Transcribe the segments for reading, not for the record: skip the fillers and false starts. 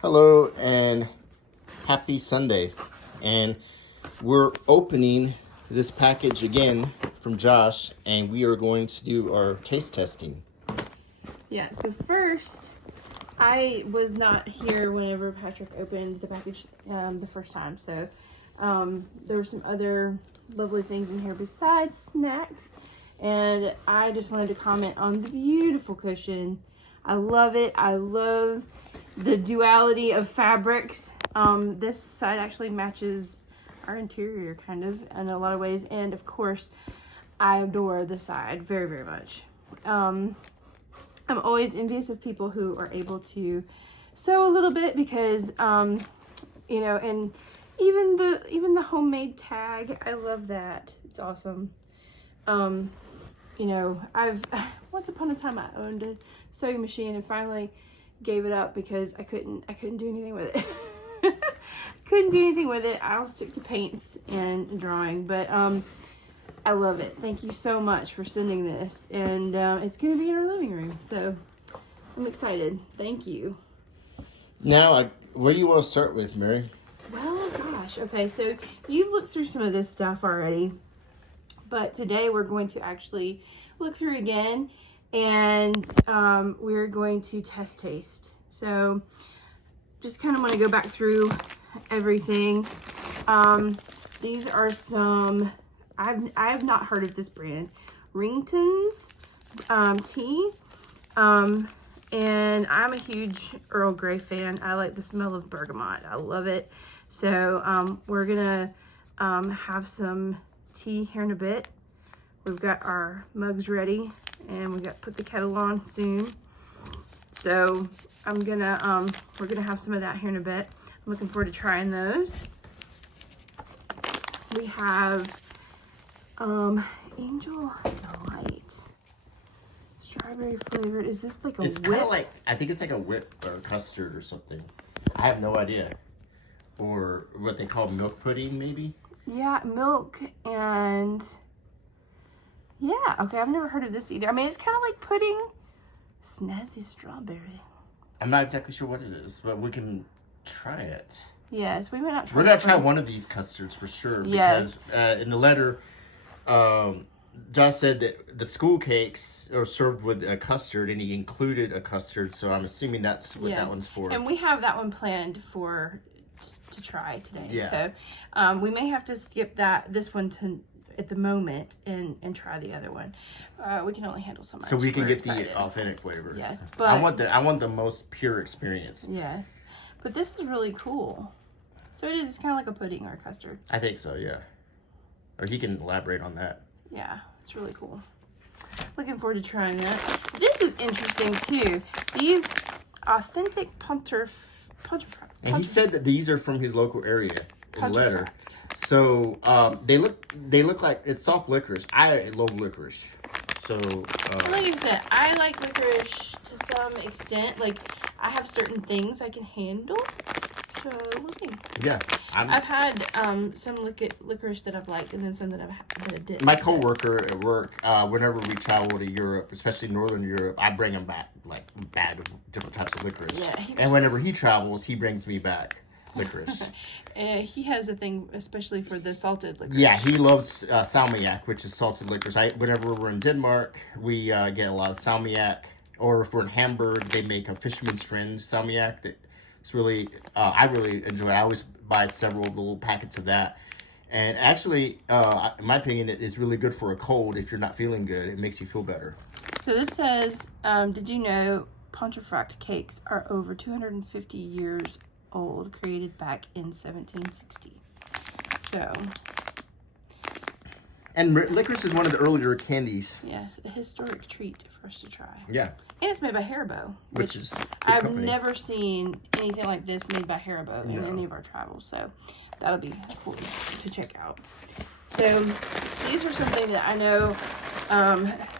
Hello and happy Sunday. And we're opening this package again from Josh, and we are going to do our taste testing. Yes, but first, I was not here whenever Patrick opened the package the first time, so there were some other lovely things in here besides snacks, and I just wanted to comment on the beautiful cushion. I love it. I love the duality of fabrics. This side actually matches our interior kind of in a lot of ways, and of course I adore the side very, very much. I'm always envious of people who are able to sew a little bit because you know, and even the homemade tag, I love that. It's awesome. You know, I've once upon a time I owned a sewing machine and finally gave it up because I couldn't do anything with it. Couldn't do anything with it. I'll stick to paints and drawing, but I love it. Thank you so much for sending this, and it's going to be in our living room, so I'm excited. Thank you. Now, what do you want to start with, Mary? Well, gosh. Okay, so you've looked through some of this stuff already, but today we're going to actually look through again, and we're going to taste. So just kind of want to go back through everything. These are some, I have not heard of this brand, Rington's tea. And I'm a huge Earl Grey fan. I like the smell of bergamot. I love it. So we're gonna have some tea here in a bit. We've got our mugs ready, and we got put the kettle on soon. So we're gonna have some of that here in a bit. I'm looking forward to trying those. We have Angel Delight. Strawberry flavored. Is this like a It's whip? kind of like, I think it's like a whip or custard or something. I have no idea. Or what they call milk pudding, maybe? Yeah, milk and... Yeah, okay, I've never heard of this either. I mean, it's kind of like pudding. Snazzy strawberry. I'm not exactly sure what it is, but we can try it. Yes, we might not try We're going to try one of these custards for sure. Yes. Because in the letter, Josh said that the school cakes are served with a custard, and he included a custard, so I'm assuming that's what that one's for. And we have that one planned to try today. Yeah. So we may have to skip this one at the moment and try the other one. We can only handle so much. So we can We're get excited. the authentic flavor. Yes, but I want the most pure experience. Yes, but this is really cool. So it's kind of like a pudding or a custard. I think so, yeah. Or he can elaborate on that. Yeah, it's really cool. Looking forward to trying that. This is interesting too. These authentic And he said that these are from his local area in the letter. So they look like it's soft licorice. I love licorice. So like I said, I like licorice to some extent. Like I have certain things I can handle. So we'll see. Yeah, I've had some licorice that I've liked, and then some that I didn't. My coworker at work, whenever we travel to Europe, especially Northern Europe, I bring him back like a bag of different types of licorice. Yeah, and whenever he travels, he brings me back licorice. He has a thing, especially for the salted licorice. Yeah, he loves salmiak, which is salted licorice. Whenever we're in Denmark, we get a lot of salmiak. Or if we're in Hamburg, they make a fisherman's friend salmiak that. It's really, I really enjoy it. I always buy several little packets of that. And actually, in my opinion, it is really good for a cold. If you're not feeling good, it makes you feel better. So this says, did you know Pontefract cakes are over 250 years old, created back in 1760. So. And licorice is one of the earlier candies. Yes, a historic treat for us to try. Yeah. And it's made by Haribo, which is I've company. Never seen anything like this made by Haribo in any of our travels. So that'll be cool to check out. So these are something that I know.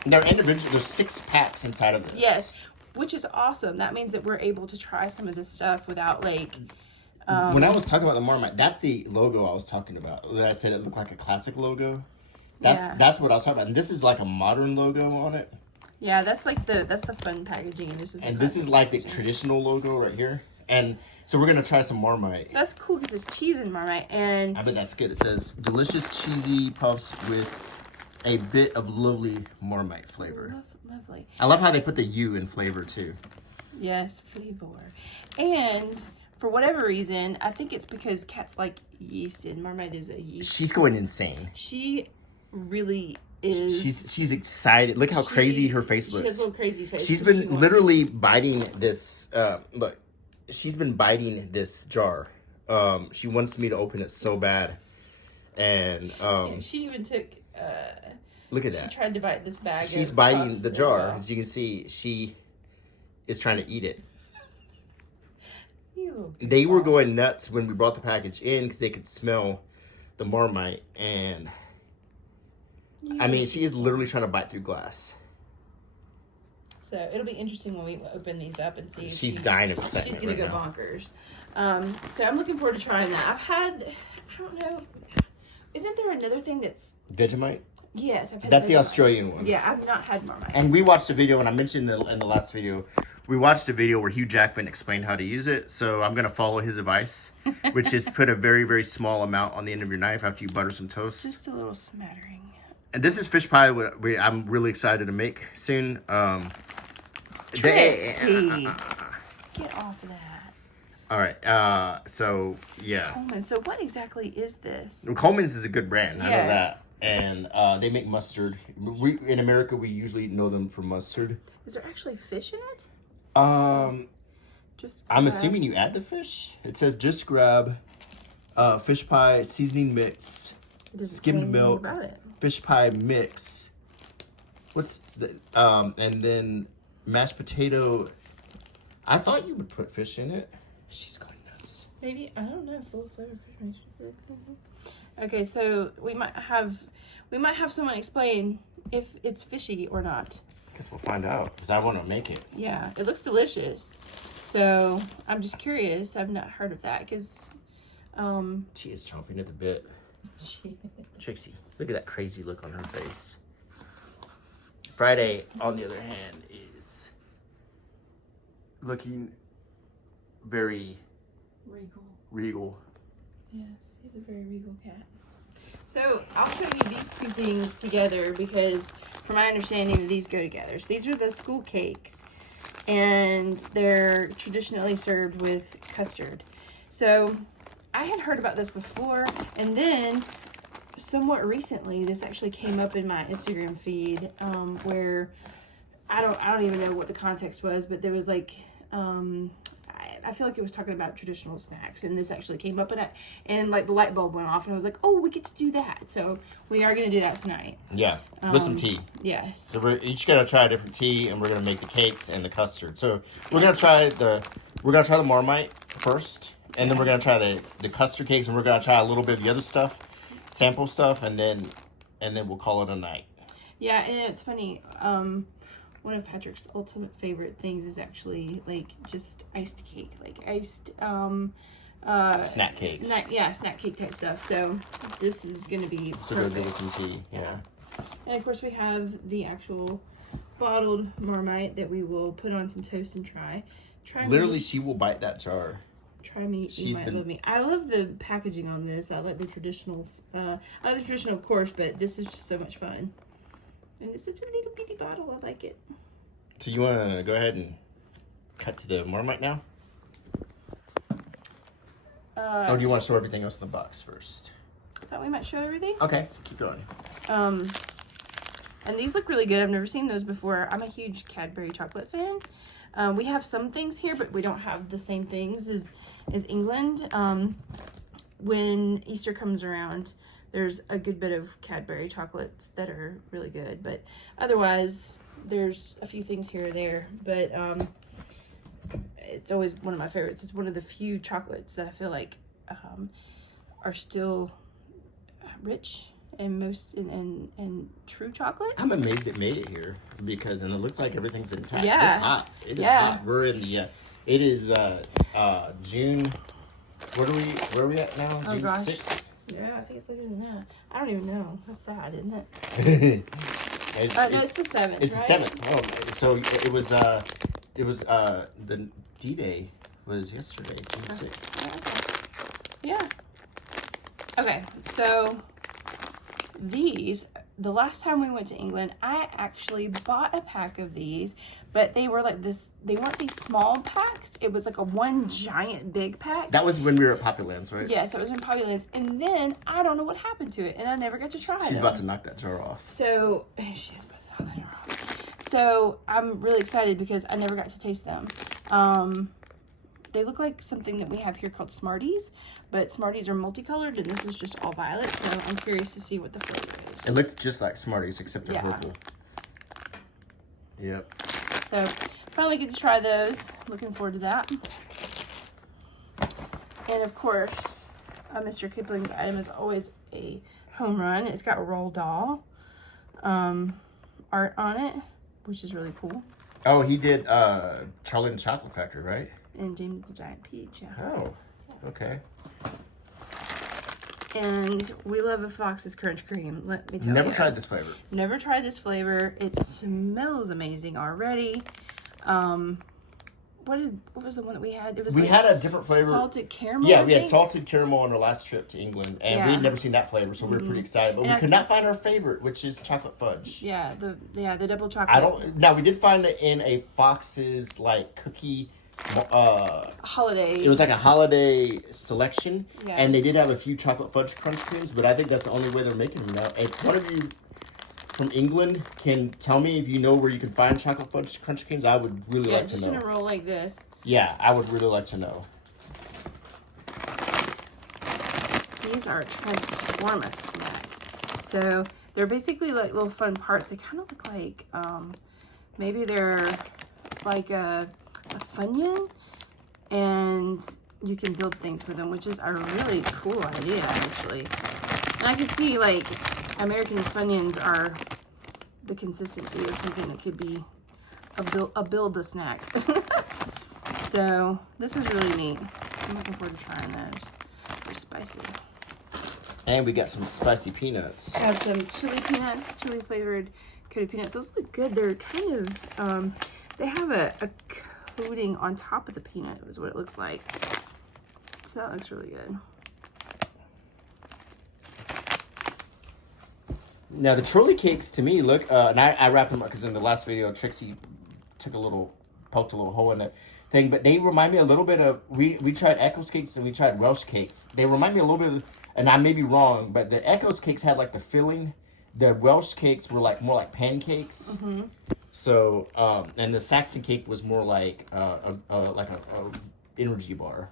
They're individual. There's 6 packs inside of this. Yes, which is awesome. That means that we're able to try some of this stuff without like. When I was talking about the Marmite, that's the logo I was talking about. That I said it looked like a classic logo. That's what I was talking about. And this is like a modern logo on it. Yeah, that's the fun packaging. This is like the traditional logo right here. And so we're gonna try some Marmite. That's cool because it's cheese in Marmite, and I bet that's good. It says delicious cheesy puffs with a bit of lovely Marmite flavor. Lovely. I love how they put the U in flavor too. Yes, flavor. And for whatever reason, I think it's because cats like yeast, and Marmite is a yeast. She's going insane. She really is. She's excited. Look how crazy her face looks. She has a little crazy face. She's been literally biting this. Look, she's been biting this jar. She wants me to open it so bad, and she even took. Look at that. She tried to bite this bag. She's biting the jar. As you can see, she is trying to eat it. They were going nuts when we brought the package in because they could smell the Marmite, and I mean, she is literally trying to bite through glass. So it'll be interesting when we open these up and see. If she's dying of excitement. She's gonna go bonkers. So I'm looking forward to trying that. I don't know. Isn't there another thing that's Vegemite? Yes, I've had. That's Vegemite. the Australian one. Yeah, I've not had Marmite. And we watched a video, and I mentioned in the last video, we watched a video where Hugh Jackman explained how to use it. So I'm gonna follow his advice, which is put a very, very small amount on the end of your knife after you butter some toast. Just a little smattering. And this is fish pie. I'm really excited to make soon. Trixie. Get off of that. All right. So yeah. Coleman. So what exactly is this? Well, Coleman's is a good brand. I know Yes. that. And they make mustard. In America, we usually know them for mustard. Is there actually fish in it? Just I'm assuming you add the fish. It says just grab fish pie seasoning mix, skimmed milk, fish pie mix. What's the and then mashed potato. I thought you would put fish in it. She's going nuts. Maybe, I don't know. Full flavor fish. Okay, so we might have someone explain if it's fishy or not. Guess we'll find out because I want to make it. Yeah, it looks delicious. So I'm just curious. I've not heard of that because she is chomping at the bit. Trixie, look at that crazy look on her face. Friday, on the other hand, is looking very regal. Yes, he's a very regal cat. So I'll show you these two things together because from my understanding these go together. So these are the school cakes and they're traditionally served with custard. So I had heard about this before, and then somewhat recently this actually came up in my Instagram feed where I don't even know what the context was, but there was like I feel like it was talking about traditional snacks, and this actually came up, and like the light bulb went off, and I was like, oh, we get to do that. So we are going to do that tonight. Yeah, with some tea. Yes. So we're each going to try a different tea, and we're going to make the cakes and the custard. So we're going to try the Marmite first, and then we're going to try the custard cakes, and we're going to try a little bit of the other stuff, sample stuff, and then we'll call it a night. Yeah, and it's funny. One of Patrick's ultimate favorite things is actually like just iced cake, like iced snack cakes. Snack cake type stuff. So this is gonna be so we're gonna do some tea. Yeah. And of course we have the actual bottled Marmite that we will put on some toast and try. Literally, she will bite that jar. Try me, you might love me. I love the packaging on this. I like the traditional. I like the traditional, of course, but this is just so much fun. And it's such a little bitty bottle. I like it. So you want to go ahead and cut to the Marmite now? Or do you want to show everything else in the box first? I thought we might show everything. Okay, keep going. And these look really good. I've never seen those before. I'm a huge Cadbury chocolate fan. We have some things here, but we don't have the same things as England. When Easter comes around, there's a good bit of Cadbury chocolates that are really good, but otherwise there's a few things here or there, but it's always one of my favorites. It's one of the few chocolates that I feel like are still rich and most and true chocolate. I'm amazed it made it here because it looks like everything's intact. Yeah. It's hot. It is hot. We're in the it is June. Where are we at now? June 6th? Yeah, I think it's later than that. I don't even know. That's sad, isn't it? it's the 7th. It's right? the 7th. Oh, so it was the D-Day was yesterday, June 6th. Yeah. Okay, so these, the last time we went to England, I actually bought a pack of these, but they were like this, they weren't these small packs. It was like a one giant big pack. That was when we were at Poppylands, right? Yeah, so it was in Poppylands. And then I don't know what happened to it, and I never got to try it. She's about to knock that jar off. So, she is about to knock that jar off. So, I'm really excited because I never got to taste them. They look like something that we have here called Smarties, but Smarties are multicolored, and this is just all violet, so I'm curious to see what the flavor is. It looks just like Smarties, except they're purple. Yep. So, finally get to try those. Looking forward to that. And, of course, Mr. Kipling's item is always a home run. It's got Roald Dahl art on it, which is really cool. Oh, he did Charlie and the Chocolate Factory, right? And James the Giant Peach, yeah. Oh, okay. And we love a Fox's Crunch Cream, let me tell you. Never tried this flavor. Never tried this flavor. It smells amazing already. What was the one that we had? It was we had a different flavor. Salted caramel. Yeah, we had salted caramel on our last trip to England, and we had never seen that flavor, so we were pretty excited. But we could not find our favorite, which is chocolate fudge. Yeah, the double chocolate. Now we did find it in a Fox's like cookie. Holiday. It was like a holiday selection, Yeah. and they did have a few chocolate fudge crunch creams, but I think that's the only way they're making them now. If one of you from England can tell me if you know where you can find chocolate fudge crunch creams, I would really like to know. Just in a roll like this. Yeah, I would really like to know. These are Transformers snack. So they're basically like little fun parts. They kind of look like maybe they're like a Funyun, and you can build things with them, which is a really cool idea, actually. And I can see like American Funyuns are the consistency of something that could be a build-a-snack. So this is really neat. I'm looking forward to trying those. They're spicy. And we got some spicy peanuts. I have some chili peanuts, chili flavored coated peanuts. Those look good. They're kind of they have a coating on top of the peanut is what it looks like. So that looks really good. Now the Chorley Cakes to me look, and I wrapped them up because in the last video Trixie poked a little hole in the thing, but they remind me a little bit of, we tried Echo's Cakes and we tried Welsh Cakes. They remind me a little bit of, and I may be wrong, but the Echo's Cakes had like the filling. The Welsh Cakes were like more like pancakes. Mm-hmm. So, and the Saxon cake was more like a energy bar.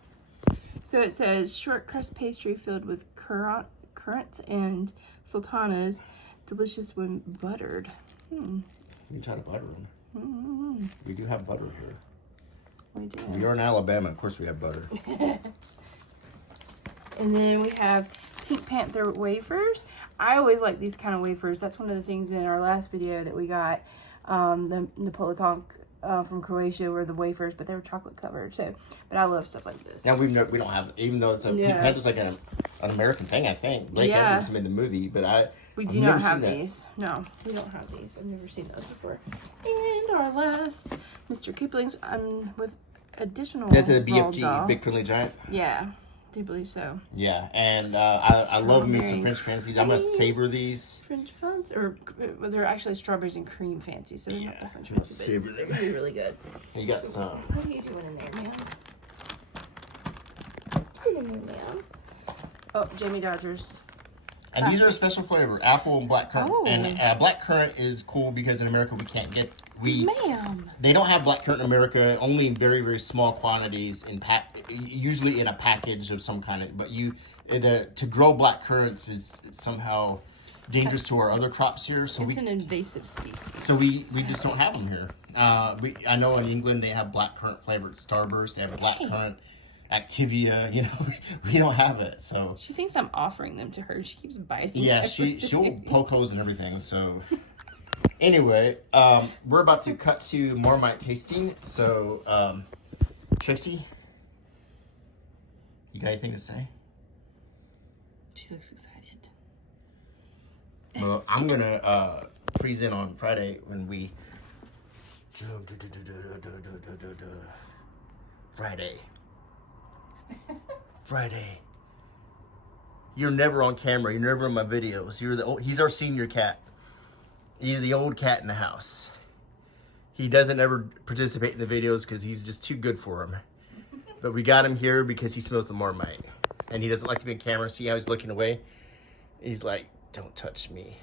So it says short crust pastry filled with currants and sultanas, delicious when buttered. We try to butter them. Mm-hmm. We do have butter here. We do. We are in Alabama, of course we have butter. And then we have Pink Panther wafers. I always like these kind of wafers. That's one of the things in our last video that we got. The Napolitan from Croatia were the wafers, but they were chocolate covered. So, but I love stuff like this. Now we don't have, even though it's a Pink Panther's like an American thing, I think. Blake Edwards made the movie, but we do not have these. No, we don't have these. I've never seen those before. And our last, Mr. Kipling's with additional. This is a BFG, Big Friendly Giant. Yeah. I do believe so. Yeah, and I love me some French Fancies. I'm gonna savor these. French Fancies, or they're actually strawberries and cream Fancies, so they're not the French Fancies. Savor them. They're really, really good. You got some. What are you doing in there, man? What are you doing, man? Oh, Jammy Dodgers. And these are a special flavor, apple and blackcurrant. Oh. And blackcurrant is cool because in America we can't get Ma'am. They don't have blackcurrant in America, only in very, very small quantities, usually in a package of some kind of, but to grow blackcurrants is somehow dangerous to our other crops here. So it's an invasive species. So we just don't have them here. I know in England they have blackcurrant flavored Starburst, they have a blackcurrant Activia, we don't have it. So she thinks I'm offering them to her. She keeps biting. Yeah, she'll poke holes and everything, so... Anyway, we're about to cut to Marmite tasting. So, Trixie, you got anything to say? She looks excited. Well, I'm gonna freeze in on Friday when we Friday. Friday. You're never on camera. You're never in my videos. He's our senior cat. He's the old cat in the house. He doesn't ever participate in the videos because he's just too good for him. But we got him here because he smells the Marmite. And he doesn't like to be on camera. See how he's looking away? He's like, don't touch me.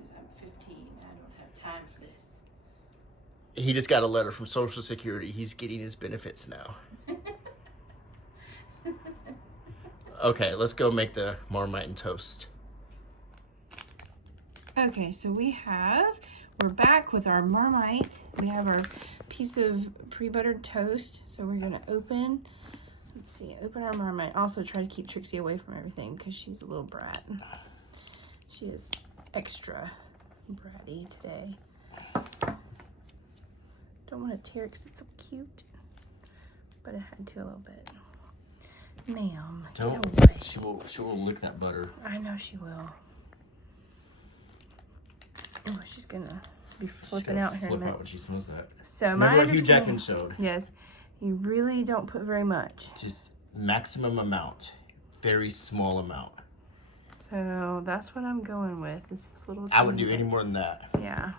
Because I'm 15. I don't have time for this. He just got a letter from Social Security. He's getting his benefits now. Okay, let's go make the Marmite and toast. Okay, so we're back with our Marmite. We have our piece of pre-buttered toast. So we're gonna open our Marmite. Also try to keep Trixie away from everything because she's a little brat. She is extra bratty today. Don't want to tear it because it's so cute. But I had to a little bit. Ma'am, get away. She will lick that butter. I know she will. Oh, she's gonna be flipping out here in a minute. Out when she smells that. So remember my what Hugh Jackman showed? Yes, you really don't put very much. Just maximum amount, very small amount. So that's what I'm going with. This little. I wouldn't do any more than that. Yeah.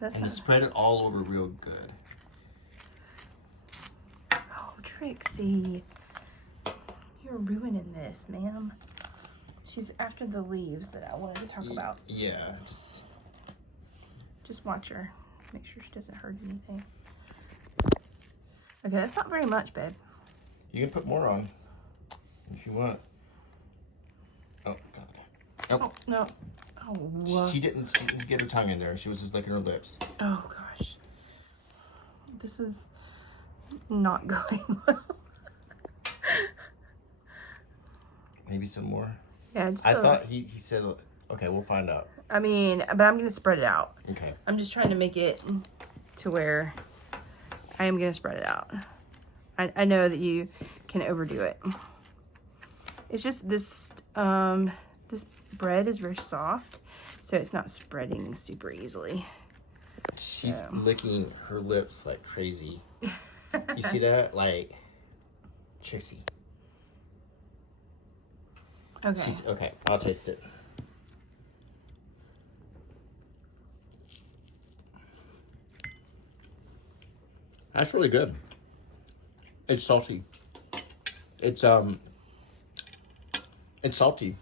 That's and to spread it all over real good. Oh, Trixie, you're ruining this, ma'am. She's after the leaves that I wanted to talk about. Yeah, just watch her. Make sure she doesn't hurt anything. Okay, that's not very much, babe. You can put more on if you want. Oh, God. Nope. Oh, no. Oh, what? She didn't get her tongue in there. She was just licking her lips. Oh, gosh. This is not going well. Maybe some more. Yeah, just I thought he said, okay, we'll find out. I mean, but I'm going to spread it out. Okay. I'm just trying to make it to where I am going to spread it out. I know that you can overdo it. It's just this, this bread is very soft, so it's not spreading super easily. She's licking her lips like crazy. You see that? Like, Trixie. Okay. Okay, I'll taste it. That's really good. It's salty. It's salty.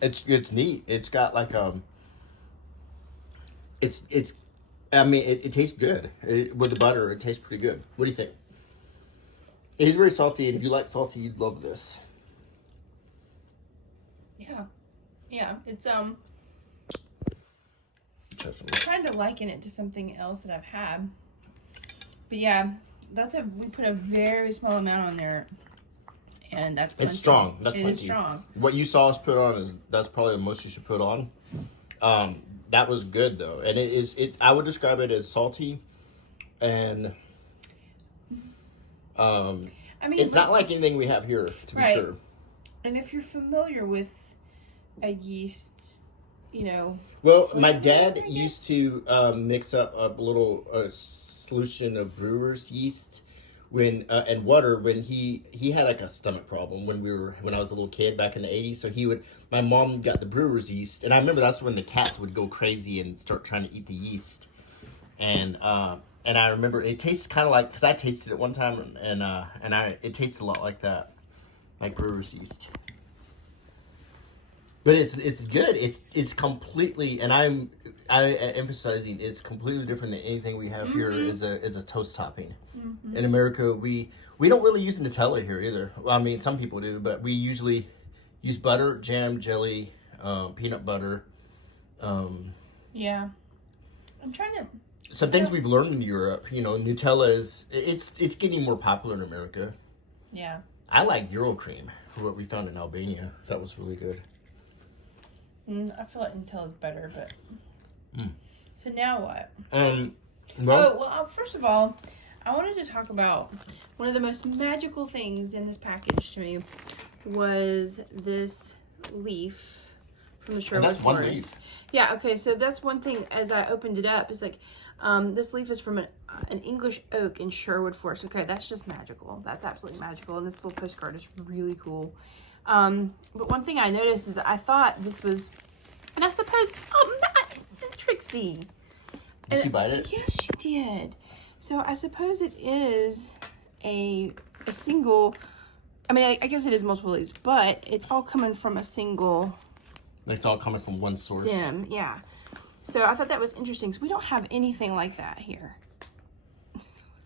It's neat. It's got like it's I mean it tastes good. With the butter, it tastes pretty good. What do you think? It's very salty, and if you like salty, you'd love this. Yeah, it's trying to liken it to something else that I've had. But yeah, we put a very small amount on there, and that's plenty. It's strong. That's plenty. It is strong. What you saw us put on that's probably the most you should put on. That was good though, and I would describe it as salty, and I mean it's not like anything we have here, to be sure. And if you're familiar with a yeast, Well, my dad used to mix up a little solution of brewer's yeast and water when he had like a stomach problem when I was a little kid back in the 80s. So my mom got the brewer's yeast, and I remember that's when the cats would go crazy and start trying to eat the yeast. And I remember it tastes kind of like, because I tasted it one time, and it tasted a lot like that, like brewer's yeast. But it's good. It's completely, and I'm emphasizing it's completely different than anything we have here as a toast topping. Mm-hmm. In America, we don't really use Nutella here either. Well, I mean, some people do, but we usually use butter, jam, jelly, peanut butter. Yeah, I'm trying to. Some things we've learned in Europe, Nutella it's getting more popular in America. Yeah. I like Eurocream, what we found in Albania. That was really good. I feel like Nutella's better, but... So now what? First of all, I wanted to talk about one of the most magical things in this package to me was this leaf from the Sherwood Forest. One leaf. Yeah, okay, so that's one thing as I opened it up. It's like, This leaf is from an English oak in Sherwood Forest. Okay, that's just magical. That's absolutely magical. And this little postcard is really cool. But one thing I noticed is I thought this was, and I suppose, oh, Trixie. Did she bite it? Yes, she did. So I suppose it is a single, I mean, I guess it is multiple leaves, but it's all coming from a single. It's all coming from one source. Stem, yeah. So I thought that was interesting because we don't have anything like that here.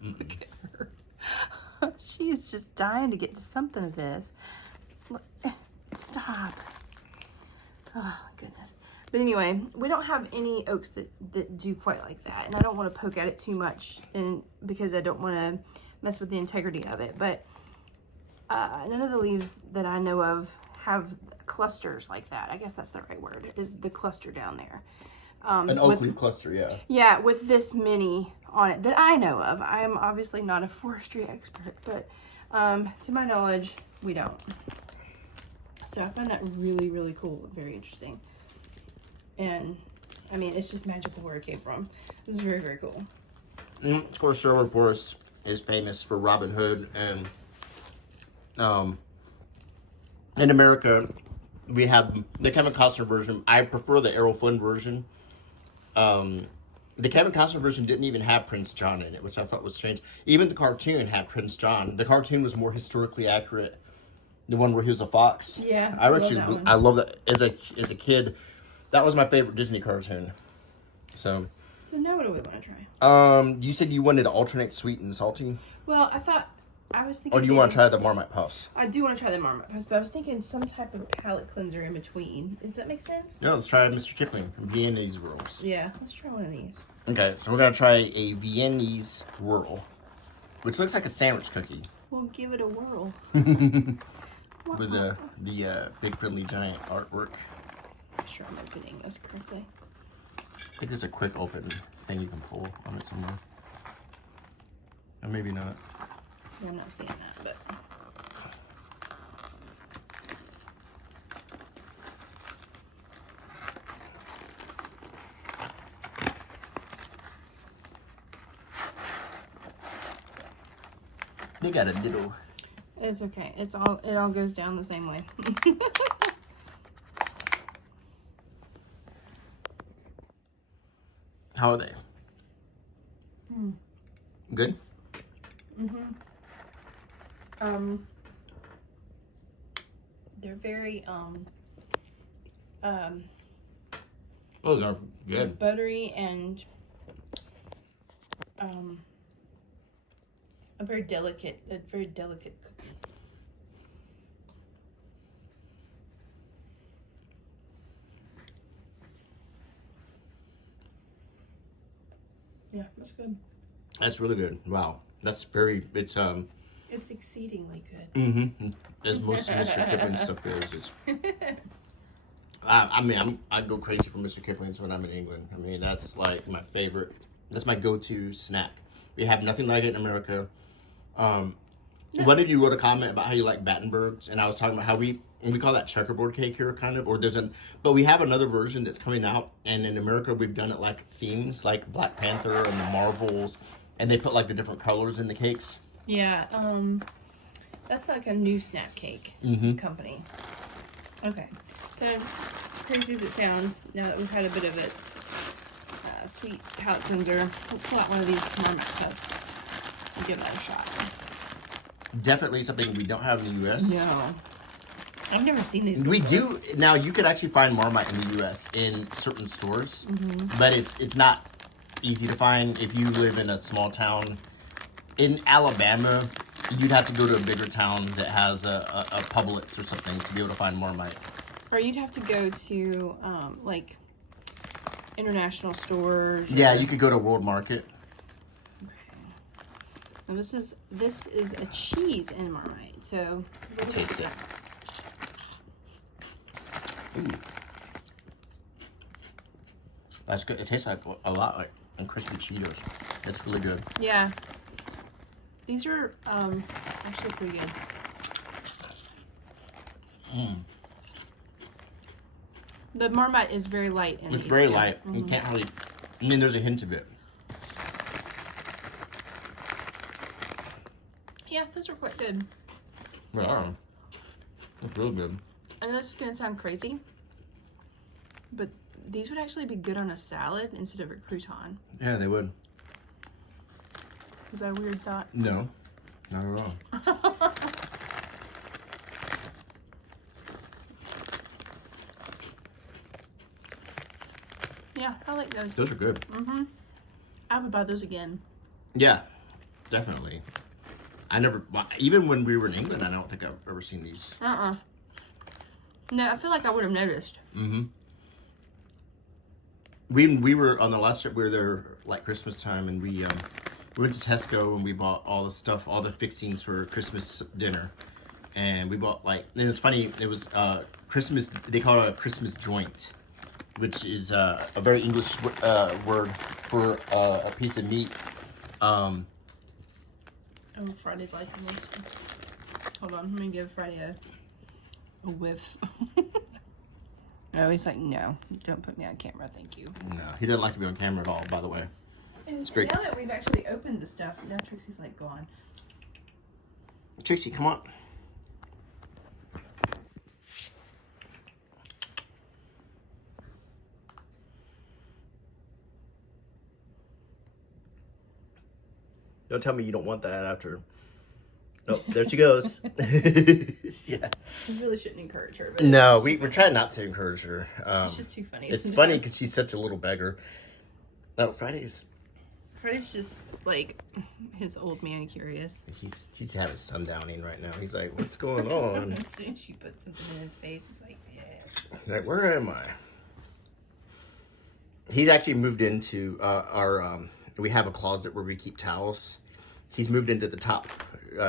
Look at her. She is just dying to get to something of this. Look, stop. Oh, goodness. But anyway, we don't have any oaks that do quite like that. And I don't want to poke at it too much because I don't want to mess with the integrity of it. But none of the leaves that I know of have clusters like that. I guess that's the right word, is the cluster down there. An oak leaf cluster, yeah. Yeah, with this many on it that I know of. I am obviously not a forestry expert, but to my knowledge, we don't. So I find that really, really cool, very interesting. And, I mean, it's just magical where it came from. This is very, very cool. Of course, Sherwood Forest is famous for Robin Hood, and in America, we have the Kevin Costner version. I prefer the Errol Flynn version. The Kevin Costner version didn't even have Prince John in it, which I thought was strange. Even the cartoon had Prince John. The cartoon was more historically accurate. The one where he was a fox. Yeah, I love that. As a kid, that was my favorite Disney cartoon. So now what do we want to try? You said you wanted to alternate sweet and salty? Well, I was thinking... Or do you want to try the Marmite Puffs? I do want to try the Marmite Puffs, but I was thinking some type of palate cleanser in between. Does that make sense? Yeah, let's try Mr. Kipling from Viennese Whirls. Yeah, let's try one of these. Okay, so we're going to try a Viennese Whirl, which looks like a sandwich cookie. We'll give it a whirl. With the Big Friendly Giant artwork. I'm sure I'm opening this correctly. I think there's a quick open thing you can pull on it somewhere. Or maybe not. Yeah, I'm not seeing that, but... They got a little... It's okay. It all goes down the same way. How are they? Good? They're very Oh, they're good. buttery and a very delicate cookie. Yeah, that's good. That's really good. Wow. That's very, it's exceedingly good. as most of Mr. Kipling stuff is. It's, I mean, I go crazy for Mr. Kipling's when I'm in England. I mean, that's like my favorite. That's my go-to snack. We have nothing like it in America. One of you wrote a comment about how you like Battenbergs, and I was talking about how we call that checkerboard cake here, kind of, or but we have another version that's coming out, and in America we've done it like themes, like Black Panther and the Marvels, and they put like the different colors in the cakes. Yeah, that's like a new snap cake company. Okay, so crazy as it sounds, now that we've had a bit of a sweet palate cleanser, let's pull out one of these Marmite Puffs and give that a shot. Definitely something we don't have in the U.S. No. I've never seen these We before. do now. You could actually find Marmite in the U.S. in certain stores, but it's not easy to find if you live in a small town. In Alabama, you'd have to go to a bigger town that has a Publix or something to be able to find Marmite. Or you'd have to go to like international stores. Yeah, you could go to World Market. Now this is a cheese in Marmite, so Taste it. Ooh. That's good. It tastes like a lot like crispy Cheetos. That's really good. Yeah. These are actually pretty good. The Marmite is very light. It's very light. You can't hardly... I mean, there's a hint of it. Yeah, those are quite good. Yeah, it's really good. I know this is gonna sound crazy, but these would actually be good on a salad instead of a crouton. Yeah, they would. Is that a weird thought? No, not at all. Yeah, I like those. Those are good. Mm-hmm. I would buy those again. Yeah, definitely. I never, even when we were in England, I don't think I've ever seen these. No, I feel like I would have noticed. Mm-hmm. We were on the last trip. We were there like Christmas time, and we went to Tesco and we bought all the stuff, all the fixings for Christmas dinner. And we bought like, and it was funny. It was Christmas. They call it a Christmas joint, which is a very English word for a piece of meat. Oh, Friday's liking this. Hold on, let me give Friday a whiff. Oh, he's like, no, don't put me on camera, thank you. No, he doesn't like to be on camera at all, by the way. And great. now that we've actually opened the stuff, now Trixie's like, go on. Trixie, come on. Don't tell me you don't want that after. Oh, there she goes. Yeah. You really shouldn't encourage her. But No, we're trying not to encourage her. it's just too funny. It's funny because she's such a little beggar. Oh, Friday's just like his old man curious. he's having sundowning right now. He's like, what's going on? As soon as she puts something in his face, it's like, yeah. He's like, where am I? He's actually moved into our. We have a closet where we keep towels. He's moved into the top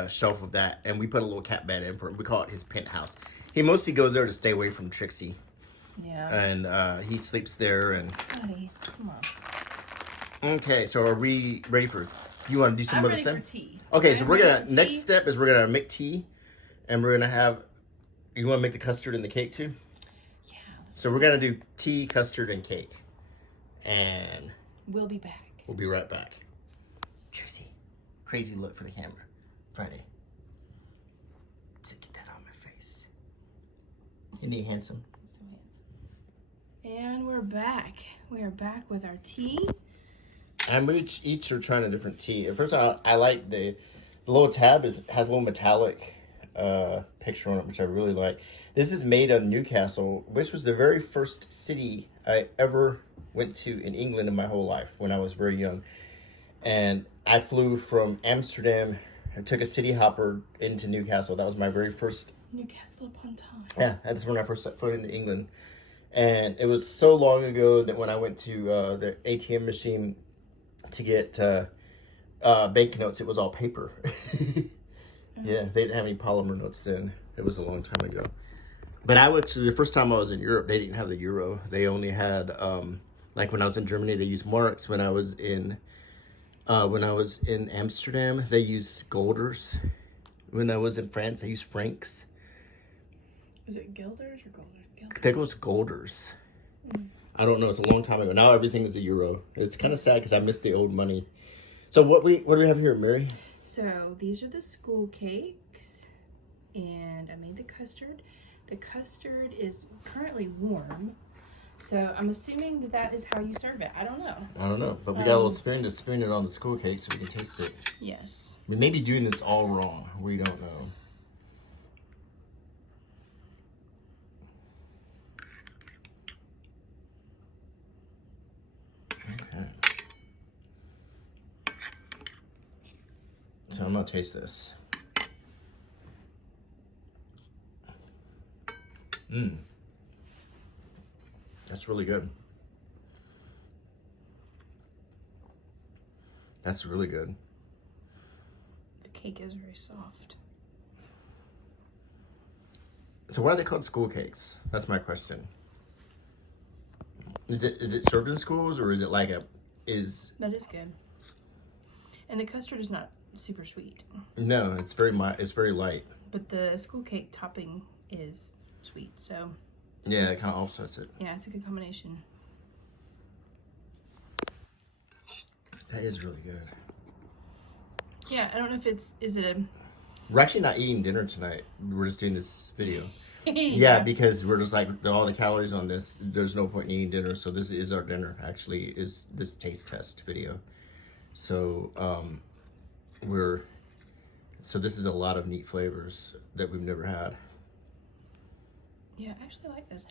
shelf of that, and we put a little cat bed in for him. We call it his penthouse. He mostly goes there to stay away from Trixie. Yeah. And he sleeps there. And Honey, come on. okay, so are we ready for? You want to do some I'm other ready thing? for tea. Okay, so we're gonna. Tea. Next step is we're gonna make tea, and we're gonna have. You want to make the custard and the cake too? Yeah. So we're gonna do tea, custard, and cake, and We'll be back. we'll be right back. Trixie, crazy look for the camera. Friday. To get that on my face. Isn't he handsome? So handsome. And we're back. We are back with our tea. And we each are trying a different tea. At first, I like the little tab has a little metallic picture on it, which I really like. This is made in Newcastle, which was the very first city I ever went to in England in my whole life when I was very young. And I flew from Amsterdam and took a city hopper into Newcastle. That was my very first. Newcastle upon Tyne. Yeah, that's when I first set foot into England. And it was so long ago that when I went to the ATM machine to get banknotes, it was all paper. Yeah, they didn't have any polymer notes then. It was a long time ago. But the first time I was in Europe, they didn't have the euro. They only had, like when I was in Germany, they used marks. When I was in Amsterdam, they used guilders. When I was in France, they used francs. Is it Gilders or Golders? I think it was guilders. I don't know. It's a long time ago. Now everything is a euro. It's kind of sad because I miss the old money. So what do we have here, Mary? So these are the school cakes, and I made the custard. The custard is currently warm, so I'm assuming that is how you serve it. I don't know. I don't know, but we got a little spoon to spoon it on the school cake so we can taste it. Yes. We may be doing this all wrong. We don't know. Okay. So I'm gonna taste this. That's really good. That's really good. The cake is very soft. So why are they called school cakes? That's my question. Is it served in schools or is it like That is good. And the custard is not super sweet. No, it's very light. But the school cake topping is sweet, so Yeah, it kind of offsets it. yeah, it's a good combination. That is really good. Yeah, I don't know if is it a... We're actually not eating dinner tonight. We're just doing this video. Yeah, because we're just like, all the calories on this, there's no point in eating dinner. So this is our dinner, actually, is this taste test video. So, so this is a lot of neat flavors that we've never had. Yeah, I actually like this.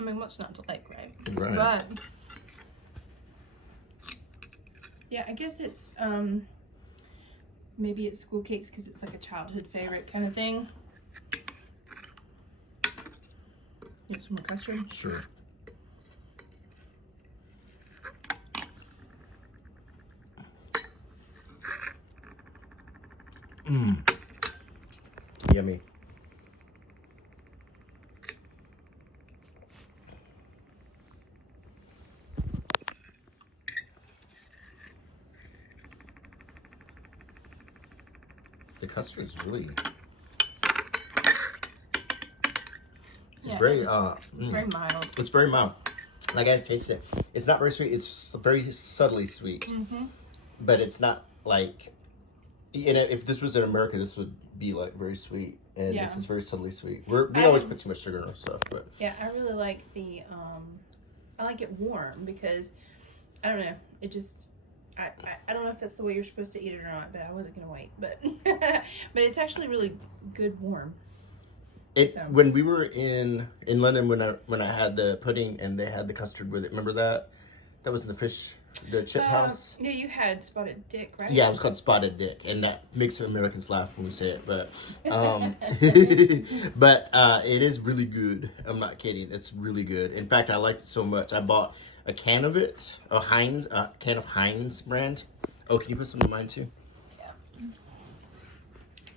I mean, what's not to like, right? Right. But, yeah, I guess it's, maybe it's school cakes because it's like a childhood favorite kind of thing. Get some more custard? Sure. Mmm. Yummy. The custard is really... It's very, it's very mild. It's very mild. Like, guys, taste it. It's not very sweet. It's very subtly sweet. Mm-hmm. But it's not like... You know, if this was in America, this would be, like, very sweet. And this is very subtly sweet. We always put too much sugar in our stuff, but... Yeah, I really like the, I like it warm because, I don't know, it just... I don't know if that's the way you're supposed to eat it or not, but I wasn't going to wait. But but it's actually really good warm. When we were in London, when I had the pudding and they had the custard with it, remember that? That was the chip house. Yeah, you had Spotted Dick, right? Yeah, it was called Spotted Dick, and that makes Americans laugh when we say it. But but it is really good. I'm not kidding. It's really good. In fact, I liked it so much. I bought a can of it, a can of Heinz brand. Oh, can you put some in mine too? Yeah.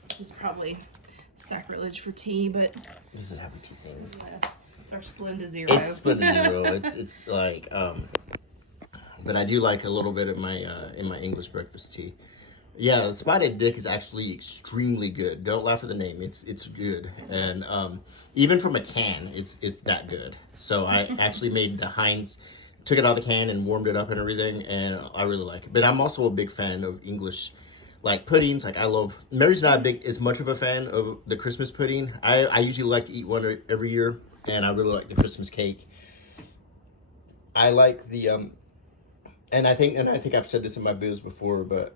This is probably sacrilege for tea, but this is how we do things. It's our Splenda Zero. It's Splenda Zero. It's like but I do like a little bit of my in my English breakfast tea. Yeah, Spotted Dick is actually extremely good. Don't laugh at the name. It's good, and even from a can, it's that good. So I actually made the Heinz, took it out of the can and warmed it up and everything, and I really like it. But I'm also a big fan of English, like puddings. Like I love. Mary's not as much of a fan of the Christmas pudding. I usually like to eat one every year, and I really like the Christmas cake. I like the and I think I've said this in my videos before, but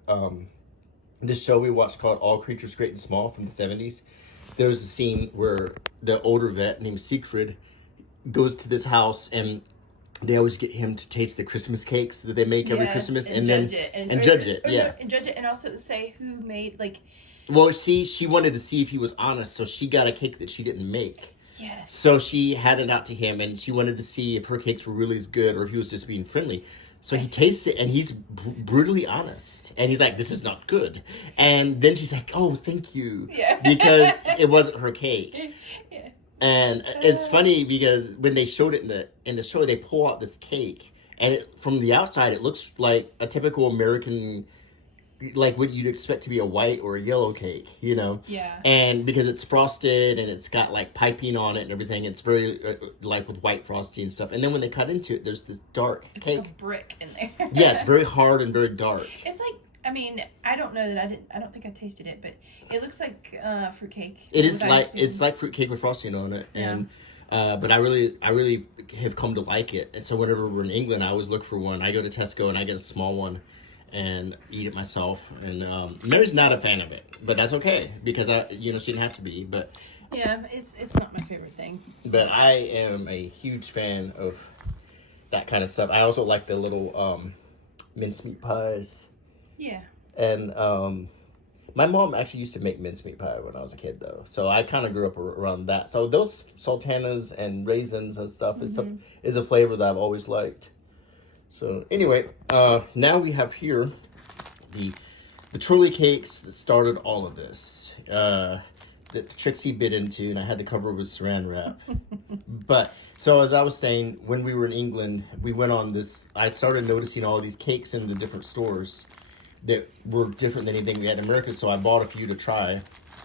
this show we watched called All Creatures Great and Small from the 70s. There was a scene where the older vet named Siegfried goes to this house and they always get him to taste the Christmas cakes that they make every Christmas and judge it and also say who made Well, she wanted to see if he was honest, so she got a cake that she didn't make. Yes. So she had it out to him, and she wanted to see if her cakes were really as good or if he was just being friendly. So he tastes it, and he's brutally honest. And he's like, this is not good. And then she's like, oh, thank you. Yeah. Because it wasn't her cake. Yeah. And it's funny because when they showed it in the show, they pull out this cake. And from the outside, it looks like a typical American, like what you'd expect to be a white or a yellow cake, you know? Yeah. And because it's frosted and it's got like piping on it and everything, it's very like with white frosting and stuff. And then when they cut into it, there's this dark cake. Like a brick in there. Yeah, it's very hard and very dark. It's like, I mean, I don't know that I don't think I tasted it, but it looks like fruitcake. It is like fruitcake with frosting on it. Yeah. And but I really have come to like it. And so whenever we're in England, I always look for one. I go to Tesco and I get a small one and eat it myself. And Mary's not a fan of it, but that's okay because she didn't have to be. But yeah, it's not my favorite thing. But I am a huge fan of that kind of stuff. I also like the little mincemeat pies. Yeah. And my mom actually used to make mincemeat pie when I was a kid, though. So I kind of grew up around that. So those sultanas and raisins and stuff is a flavor that I've always liked. So anyway, now we have here the Chorley Cakes that started all of this. That Trixie bit into, and I had to cover with saran wrap. But, so as I was saying, when we were in England, we went on this, I started noticing all these cakes in the different stores that were different than anything we had in America, so I bought a few to try,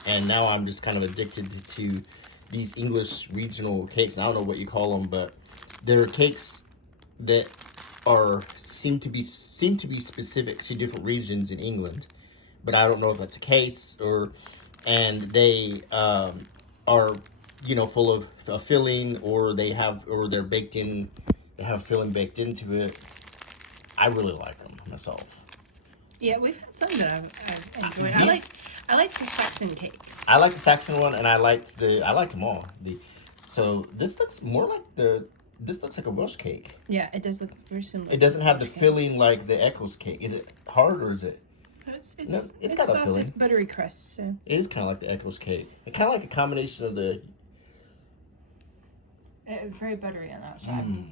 and now I'm just kind of addicted to these English regional cakes. I don't know what you call them, but they're cakes that seem to be specific to different regions in England, but I don't know if that's the case and they are full of a filling or they're baked in. They have filling baked into it. I really like them myself. Yeah, we've had some that I've enjoyed. I like the Saxon cakes. I like the Saxon one, and I liked them all. So this looks like a Welsh cake. Yeah, it does look very similar. It doesn't have the filling like the Eccles cake. Is it hard or is it? It's got a filling. It's buttery crust. So. It is kind of like the Eccles cake. It's kind of like a combination of the. It's very buttery on the outside.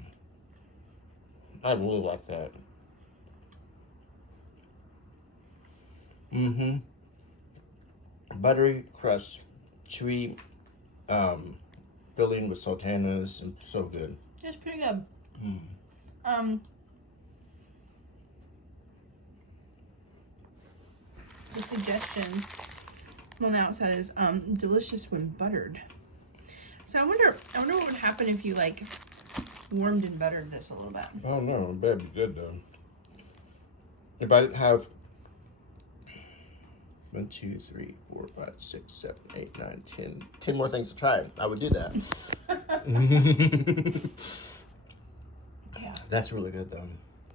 I really like that. Buttery crust, chewy, filling with sultanas, and so good. It's pretty good. The suggestion on the outside is delicious when buttered. So I wonder what would happen if you like warmed and buttered this a little bit. Oh no, that'd be good though. If I didn't have 1, 2, 3, 4, 5, 6, 7, 8, 9, 10 more things to try, I would do that. Yeah. That's really good though.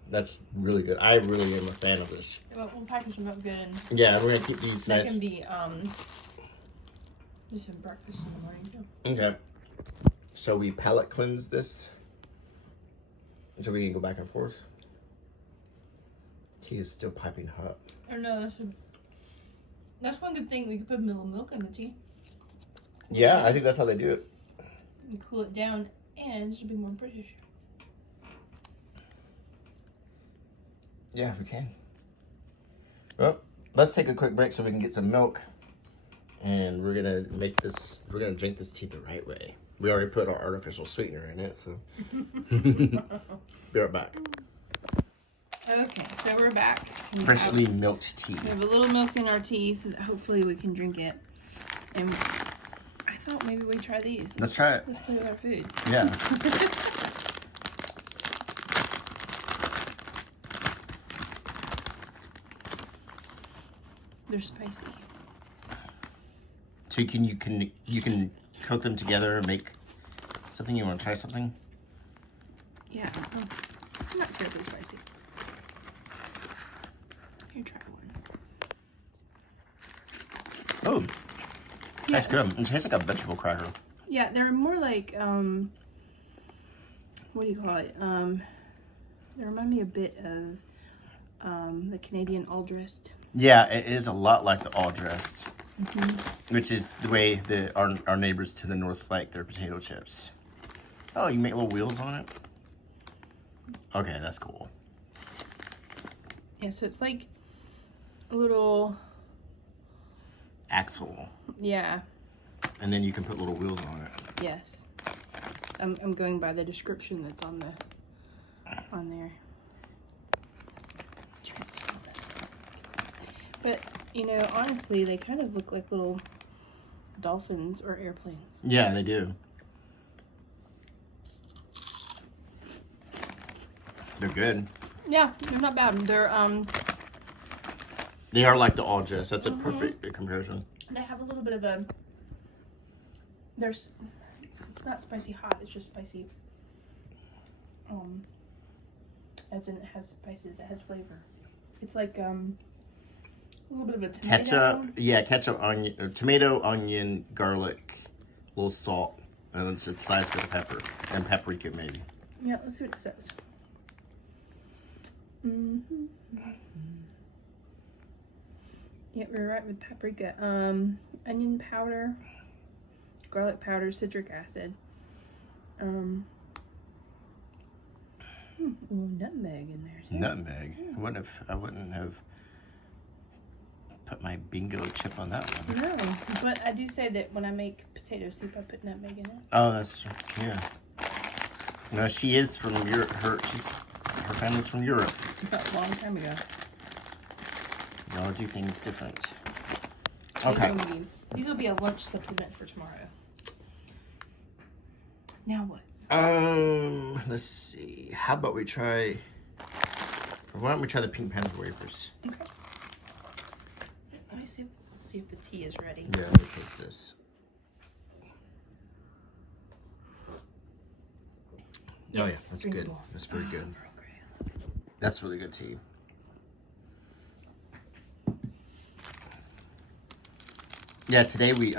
That's really good. I really am a fan of this. Well, we'll package them up good. Yeah, we're gonna keep these nice. They can be just some breakfast in the morning too. Okay. So we palate cleanse this, so we can go back and forth. Tea is still piping hot. Oh no, that's one good thing. We could put a little milk in the tea. Yeah, I think that's how they do it. And cool it down, and it'll be more British. Yeah, we can. Well, let's take a quick break so we can get some milk. And we're gonna drink this tea the right way. We already put our artificial sweetener in it, so. Be right back. Okay, so we're back. Freshly milked tea. We have a little milk in our tea, so that hopefully we can drink it. And I thought maybe we'd try these. Let's try it. Let's play with our food. Yeah. They're spicy. So you can cook them together and make something. You want to try something? Yeah, not terribly spicy. Here, try one. Oh, that's good. It tastes like a vegetable cracker. Yeah, they're more like what do you call it? They remind me a bit of the Canadian all dressed. Yeah, it is a lot like the all dressed. Which is the way our neighbors to the north like their potato chips. Oh, you make little wheels on it? Okay, that's cool. Yeah, so it's like a little axle. Yeah. And then you can put little wheels on it. Yes. I'm going by the description that's on there. Transform this. But you know, honestly, they kind of look like little dolphins or airplanes. Yeah, they do. They're good. Yeah, they're not bad. They are like the all dressed. That's a perfect comparison. They have a little bit of a. It's not spicy hot. It's just spicy. As in it has spices. It has flavor. It's like a little bit of a tomato. Ketchup, yeah, ketchup, onion, tomato, onion, garlic, a little salt, and it's sliced with pepper and paprika maybe. Yeah, let's see what it says. Yeah, we're right with paprika. Onion powder, garlic powder, citric acid. Nutmeg in there too. Nutmeg. Yeah. I wouldn't have put my bingo chip on that one. No, but I do say that when I make potato soup, I put nutmeg in it. Oh, that's yeah. No, she is from Europe. Her family's from Europe. A long time ago. Y'all do things different. These Okay. These will be a lunch supplement for tomorrow. Now what? Let's see. How about we try Why don't we try the Pink Panther wafers? Okay. Let me see. Let's see if the tea is ready. Yeah, let me taste this. Yes, oh yeah, that's good. drinkable. That's very good. Okay. That's really good tea. Yeah, today we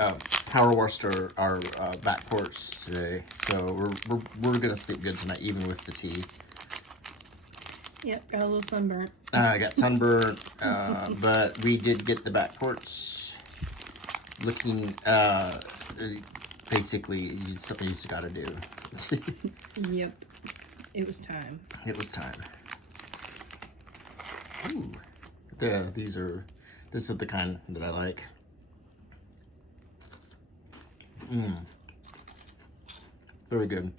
power washed our back porch today, so we're gonna sleep good tonight, even with the tea. Yep, got a little sunburnt. I got sunburned, but we did get the back porch looking. Basically, something you just got to do. Yep, it was time. It was time. Ooh, this is the kind that I like. Very good.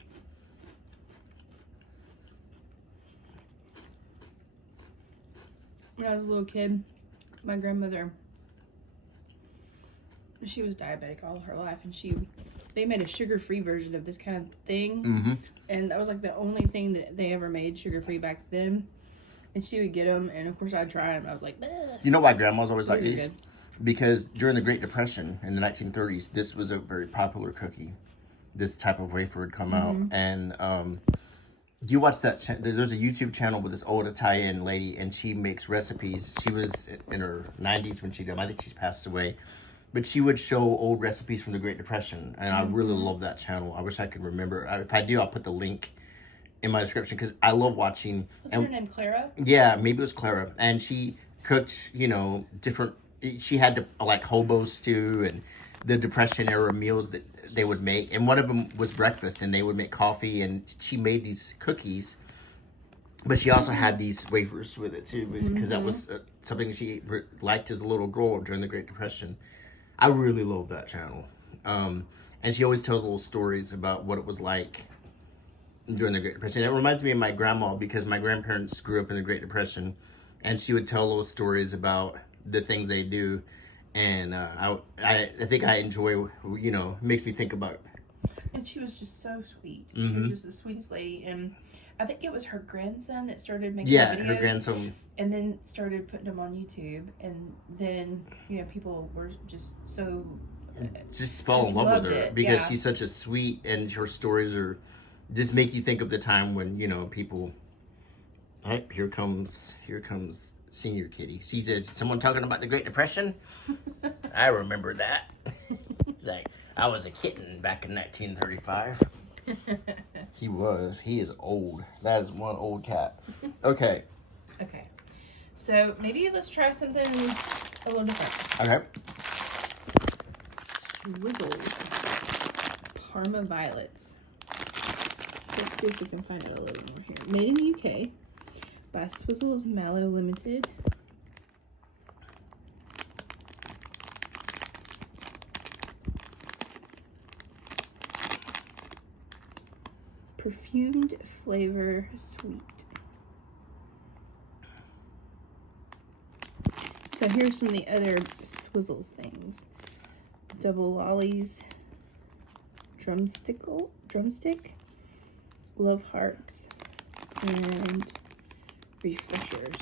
When I was a little kid, my grandmother, she was diabetic all her life, and they made a sugar-free version of this kind of thing, and that was like the only thing that they ever made sugar-free back then. And she would get them, and of course I'd try them. I was like, ugh. You know why grandma's always like These are these? good. Because during the Great Depression in the 1930s, this was a very popular cookie. This type of wafer would come out, and you watch that? There's a YouTube channel with this old Italian lady, and she makes recipes. She was in her 90s when she did. I think she's passed away, but she would show old recipes from the Great Depression, and I really love that channel. I wish I could remember. If I do, I'll put the link in my description because I love watching. Was her name Clara? Yeah, maybe it was Clara, and she cooked, different. She had to like hobo stew and the Depression era meals that they would make, and one of them was breakfast, and they would make coffee, and she made these cookies, but she also had these wafers with it too, because that was something she liked as a little girl during the Great Depression. I really love that channel, and she always tells little stories about what it was like during the Great Depression. It reminds me of my grandma because my grandparents grew up in the Great Depression, and she would tell little stories about the things they do, and I think I enjoy, makes me think about. And she was just so sweet. She was just the sweetest lady, and I think it was her grandson that started making videos. Her grandson. And then started putting them on YouTube, and then people were just so just fall in love with her it, because yeah. she's such a sweet, and her stories are just make you think of the time when people. All right, here comes Senior Kitty. She says, "Someone talking about the Great Depression?" I remember that. It's like I was a kitten back in 1935. He is old. That is one old cat. Okay. Okay. So maybe let's try something a little different. Okay. Swizzles. Parma violets. Let's see if we can find out a little more here. Made in the UK by Swizzles Mallow Limited. Perfumed flavor sweet. So here's some of the other Swizzles things. Double lollies, drumstick, love hearts, and refreshers.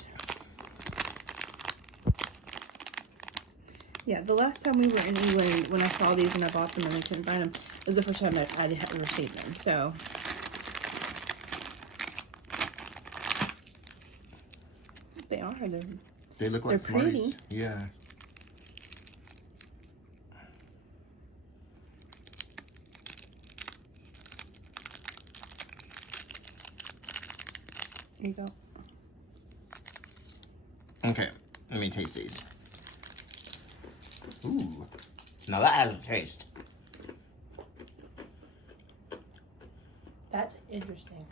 Yeah, the last time we were in England, when I saw these and I bought them and I couldn't find them, it was the first time I had received them. So they are. They look like Smarties. Yeah. Here you go. Okay, let me taste these. Ooh, now that has a taste. That's interesting.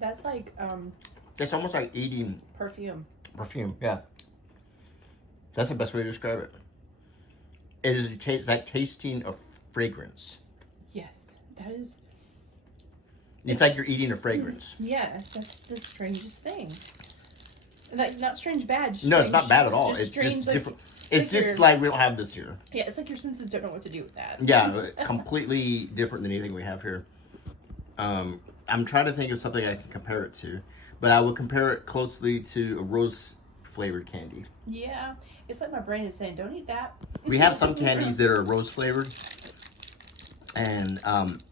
That's like It's almost like eating perfume. perfume. Yeah, that's the best way to describe it. It's like tasting a fragrance. Yes, that is. It's like you're eating a fragrance. Yes, that's the strangest thing. Like, not strange bad. No, it's not strange, bad at all. It's strange, just like, different. It's like just your- like we don't have this here. Yeah, it's like your senses don't know what to do with that. Yeah, completely different than anything we have here. I'm trying to think of something I can compare it to. but I would compare it closely to a rose flavored candy. Yeah, it's like my brain is saying, don't eat that. We have some candies that are rose flavored, and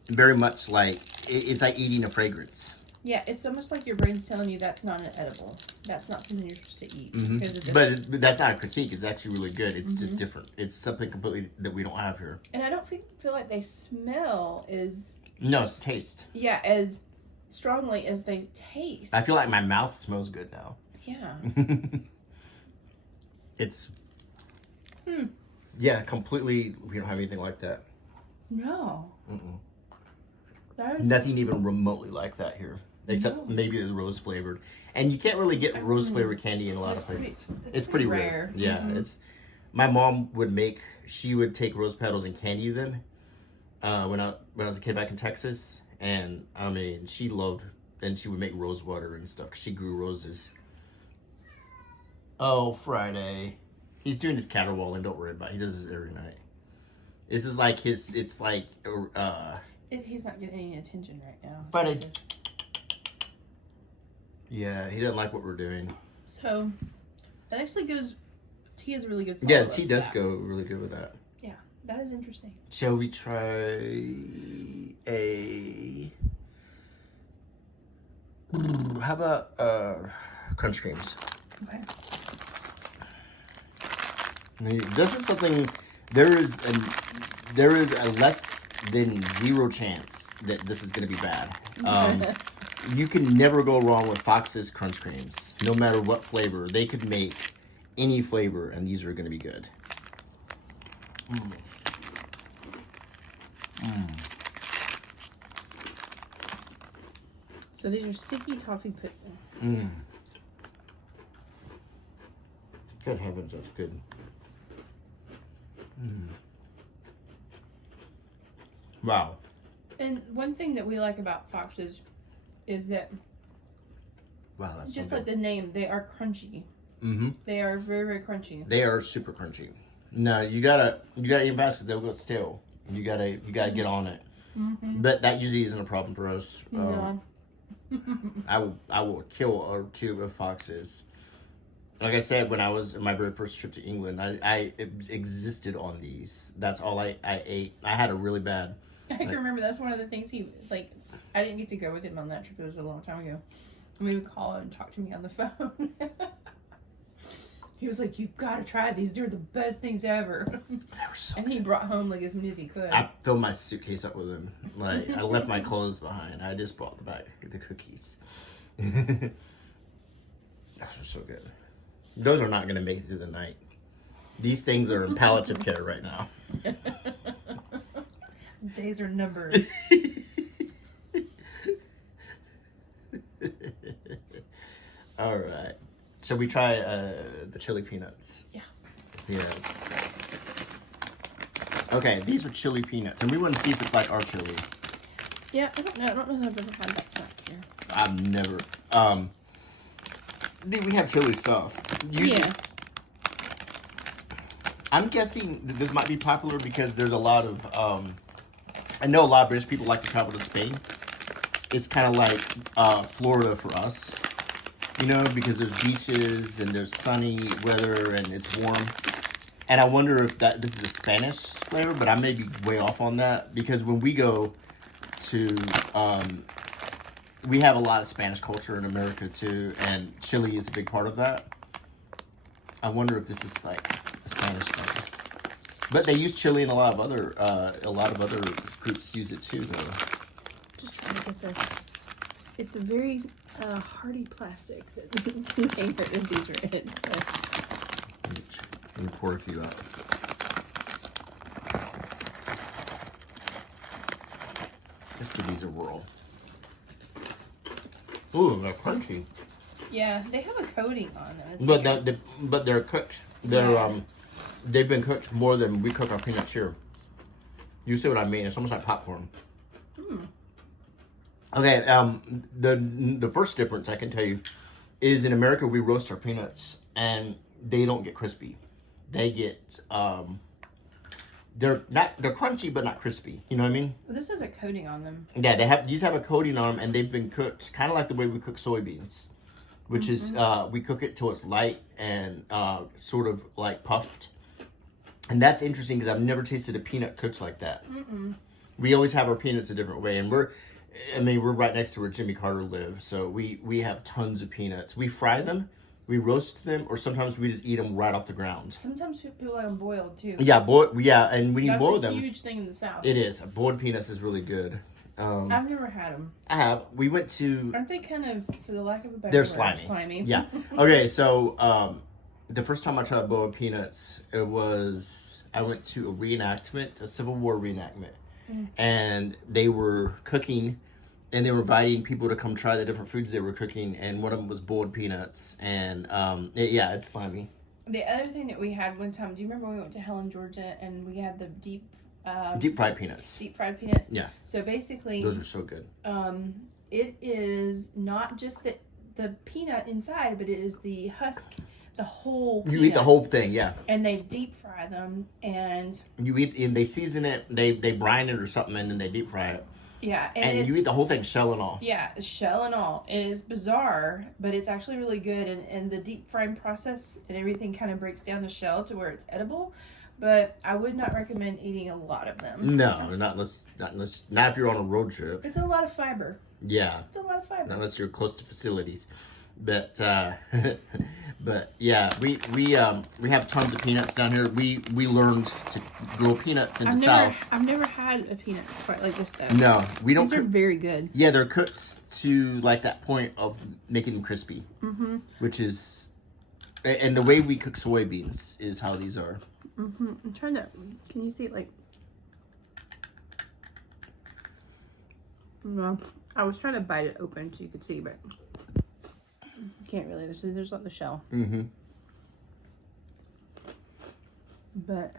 very much like it's like eating a fragrance. Yeah, it's almost like your brain's telling you that's not an edible. That's not something you're supposed to eat. But that's not a critique. It's actually really good. It's just different. It's something completely that we don't have here. And I don't feel like they smell as... No, it's taste. Yeah, as strongly as they taste. I feel like my mouth smells good now. Yeah. It's... Yeah, completely... We don't have anything like that. No. Nothing even remotely like that here. Except maybe the rose flavored. And you can't really get rose flavored candy in a lot of places. It's pretty rare. Yeah, it's... My mom would make... She would take rose petals and candy them when I was a kid back in Texas. And, I mean, she loved... And she would make rose water and stuff because she grew roses. Oh, Friday. He's doing his caterwauling. Don't worry about it. He does this every night. This is like his... It's like... He's not getting any attention right now. Friday. Yeah, he doesn't like what we're doing. So, that actually goes... Tea is a really good Yeah, tea does go really good with that. Yeah, that is interesting. Shall we try a... How about crunch creams? Okay. This is something... There is a less than 0 chance that this is going to be bad. You can never go wrong with Fox's Crunch Creams. No matter what flavor. They could make any flavor, and these are going to be good. So these are sticky toffee pudding. Good heavens, that's good. Wow. And one thing that we like about Fox's is that, Wow, that's just so like good. the name, they are crunchy. They are very, very crunchy. They are super crunchy. No, you gotta eat fast because they'll go stale. You gotta get on it. But that usually isn't a problem for us. No. I will kill a tube of Foxes. Like I said, when I was in my very first trip to England, I existed on these. That's all I ate. I had a really bad. I can remember that's one of the things he, like, I didn't get to go with him on that trip. It was a long time ago. And we would call and talk to me on the phone. He was like, "You've got to try these. They're the best things ever." They were so And he brought home like as many as he could. I filled my suitcase up with them. Like I left my clothes behind. I just brought the cookies. Those are so good. Those are not gonna make it through the night. These things are in palliative care right now. Days are numbered. All right. Shall we try the chili peanuts? Yeah. Yeah. Okay, these are chili peanuts, and we want to see if it's like our chili. Yeah, I don't know. I don't know if I've ever had that snack here. I've never. We have chili stuff. Yeah. I'm guessing that this might be popular because there's a lot of. I know a lot of British people like to travel to Spain. It's kind of like Florida for us. You know, because there's beaches and there's sunny weather and it's warm. And I wonder if this is a Spanish flavor, but I may be way off on that. Because when we go to, we have a lot of Spanish culture in America too, and chili is a big part of that. I wonder if this is like a Spanish thing. But they use chili in a lot of other groups use it too, though. Just trying to get the. It's a very hardy plastic that the container of these are in. Let me pour a few out. Let's give these a whirl. Ooh, they're crunchy. Yeah, they have a coating on them. But they're cooked. They've been cooked more than we cook our peanuts here. You see what I mean? It's almost like popcorn. Okay, the first difference I can tell you is in America we roast our peanuts and they don't get crispy. They get they're crunchy but not crispy. You know what I mean? Well, this has a coating on them. Yeah, these have a coating on them and they've been cooked kind of like the way we cook soybeans. which is we cook it till it's light and sort of like puffed. And that's interesting because I've never tasted a peanut cooked like that. We always have our peanuts a different way, and we're right next to where Jimmy Carter lives, so we have tons of peanuts. We fry them, we roast them, or sometimes we just eat them right off the ground. Sometimes people like them boiled too. Yeah, and when you boil them, that's a huge thing in the South. It is. Boiled peanuts is really good. I've never had them. I have. We went to. Aren't they kind of, for the lack of a better They're word, slimy. Yeah. Okay, so the first time I tried boiled peanuts, I went to a Civil War reenactment, and they were cooking, and they were inviting people to come try the different foods they were cooking, and one of them was boiled peanuts, and it's slimy. The other thing that we had one time, do you remember when we went to Helen, Georgia, and we had the deep fried peanuts? Deep fried peanuts. Yeah. So basically, those are so good. It is not just the peanut inside, but it is the husk, the whole peanut. You eat the whole thing, yeah. And they deep fry them, and they season it, they brine it or something, and then they deep fry it. Yeah, and you eat the whole thing, shell and all. Yeah, shell and all. It is bizarre, but it's actually really good, and the deep frying process and everything kind of breaks down the shell to where it's edible. But I would not recommend eating a lot of them. No, not if you're on a road trip. It's a lot of fiber. Yeah. It's a lot of fiber. Not unless you're close to facilities. But but yeah, we have tons of peanuts down here. We learned to grow peanuts in the South. I've never had a peanut quite like this though. No, we don't. These are very good. Yeah, they're cooked to like that point of making them crispy. Mm-hmm. Which is, and the way we cook soybeans is how these are. Mm-hmm. I'm trying to. Can you see it like? No, I was trying to bite it open so you could see, but you can't really. There's like the shell. Mm-hmm. But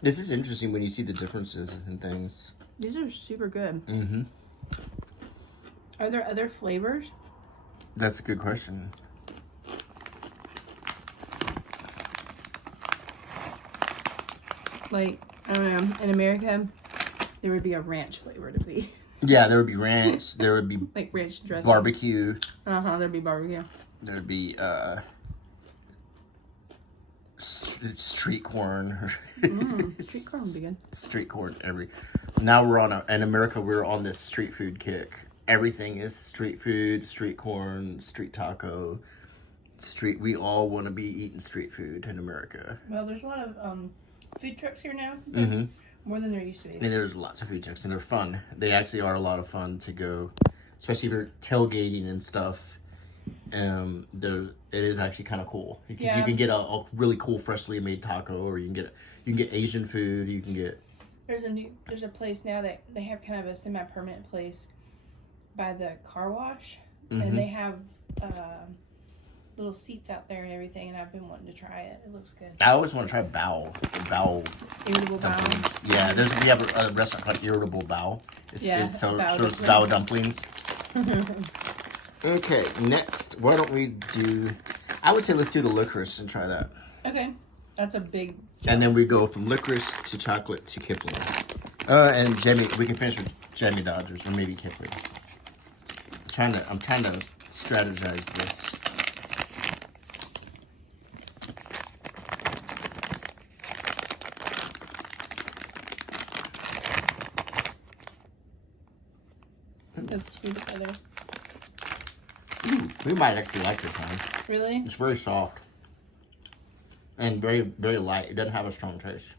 this is interesting when you see the differences in things. These are super good. Mm-hmm. Are there other flavors? That's a good question. Like, I don't know, in America, there would be a ranch flavor to be. Yeah, there would be ranch. There would be like ranch dressing. Barbecue. There'd be barbecue. There'd be street corn. Street corn would be good. Street corn Now we're in America. We're on this street food kick. Everything is street food, street corn, street taco, street. We all want to be eating street food in America. Well, there's a lot of food trucks here now. Mm-hmm. More than there used to be. And there's lots of food trucks, and they're fun. They actually are a lot of fun to go, especially if you're tailgating and stuff. It is actually kind of cool because you can get a really cool freshly made taco, or you can get Asian food. You can get. There's a place now that they have kind of a semi-permanent place by the car wash, and they have little seats out there and everything, and I've been wanting to try it. It looks good. I always want to try irritable dumplings. bao. Yeah, we have a restaurant called Irritable Bao. It's bao dumplings. Okay, next, why don't we do? I would say let's do the licorice and try that. Okay, that's a big jump. And then we go from licorice to chocolate to Kipling. And Jamie, we can finish with Jammie Dodgers or maybe Kipling. I'm trying to strategize this. Those two together. We might actually like this one. Really? It's very soft. And very, very light. It doesn't have a strong taste.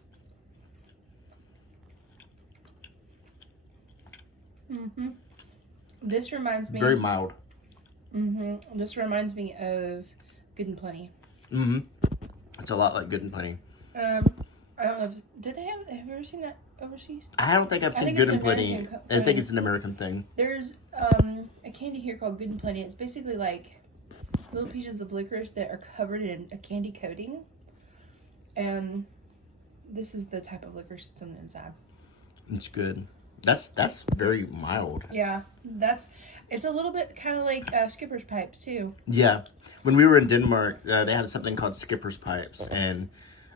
Mm-hmm. This reminds me... Very mild. Mm-hmm. This reminds me of Good and Plenty. Mm-hmm. It's a lot like Good and Plenty. I don't know if... Have you ever seen that overseas? I don't think I've seen Good and Plenty. I think it's an American thing. There's a candy here called Good and Plenty. It's basically like little pieces of licorice that are covered in a candy coating. And this is the type of licorice that's on the inside. It's good. That's very mild. Yeah, it's a little bit kind of like Skipper's Pipes too. Yeah, when we were in Denmark, they have something called Skipper's Pipes, and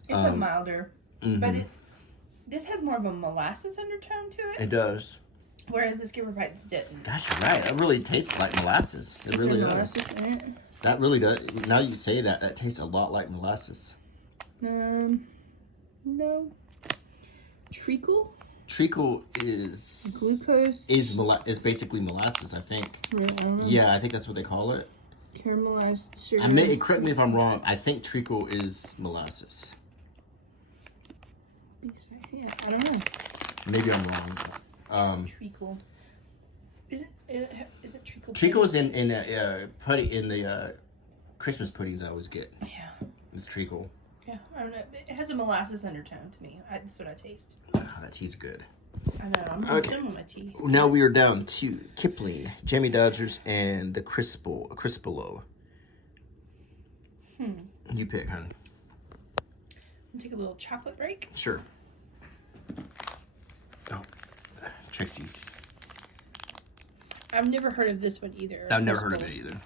it's a milder, but this has more of a molasses undertone to it. It does. Whereas the skipper pipes didn't. Gosh, you're right. It really tastes like molasses. It really does. Molasses in it? That really does. Now you say that, that tastes a lot like molasses. No. Treacle? Treacle is Glucose is basically molasses, I think. Really? I don't know. Yeah, I think that's what they call it. Caramelized sugar. Correct me if I'm wrong. I think treacle is molasses. Yeah, I don't know. Maybe I'm wrong. Treacle. Is it treacle? Treacle is in the Christmas puddings I always get. Yeah. It's treacle. Yeah, I don't know. It has a molasses undertone to me. That's what I taste. Oh, that tea's good. I know. I'm still on my tea. Now we are down to Kipling, Jammy Dodgers, and the Crispolo. You pick, honey. Take a little chocolate break. Sure. Oh, Trixie's. I've never heard of this one either. I've never heard of it either.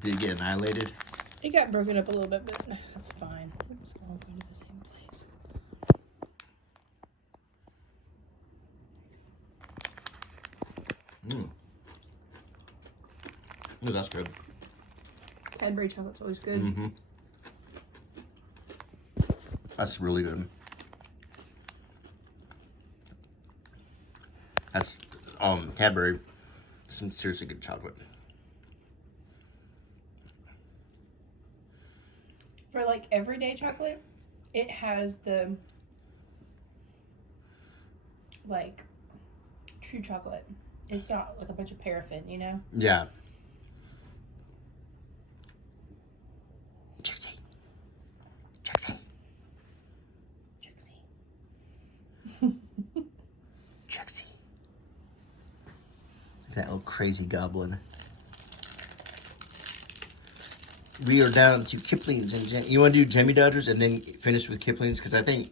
Did it get annihilated? It got broken up a little bit, but that's fine. It's all going to the same place. Oh, that's good. Cadbury chocolate's always good. Mm-hmm. That's really good. That's Cadbury. Some seriously good chocolate. For like everyday chocolate, it has the like true chocolate. It's not like a bunch of paraffin, you know? Yeah. Trixie. That little crazy goblin. We are down to Kipling's and you want to do Jammy Dodgers and then finish with Kipling's? Because I think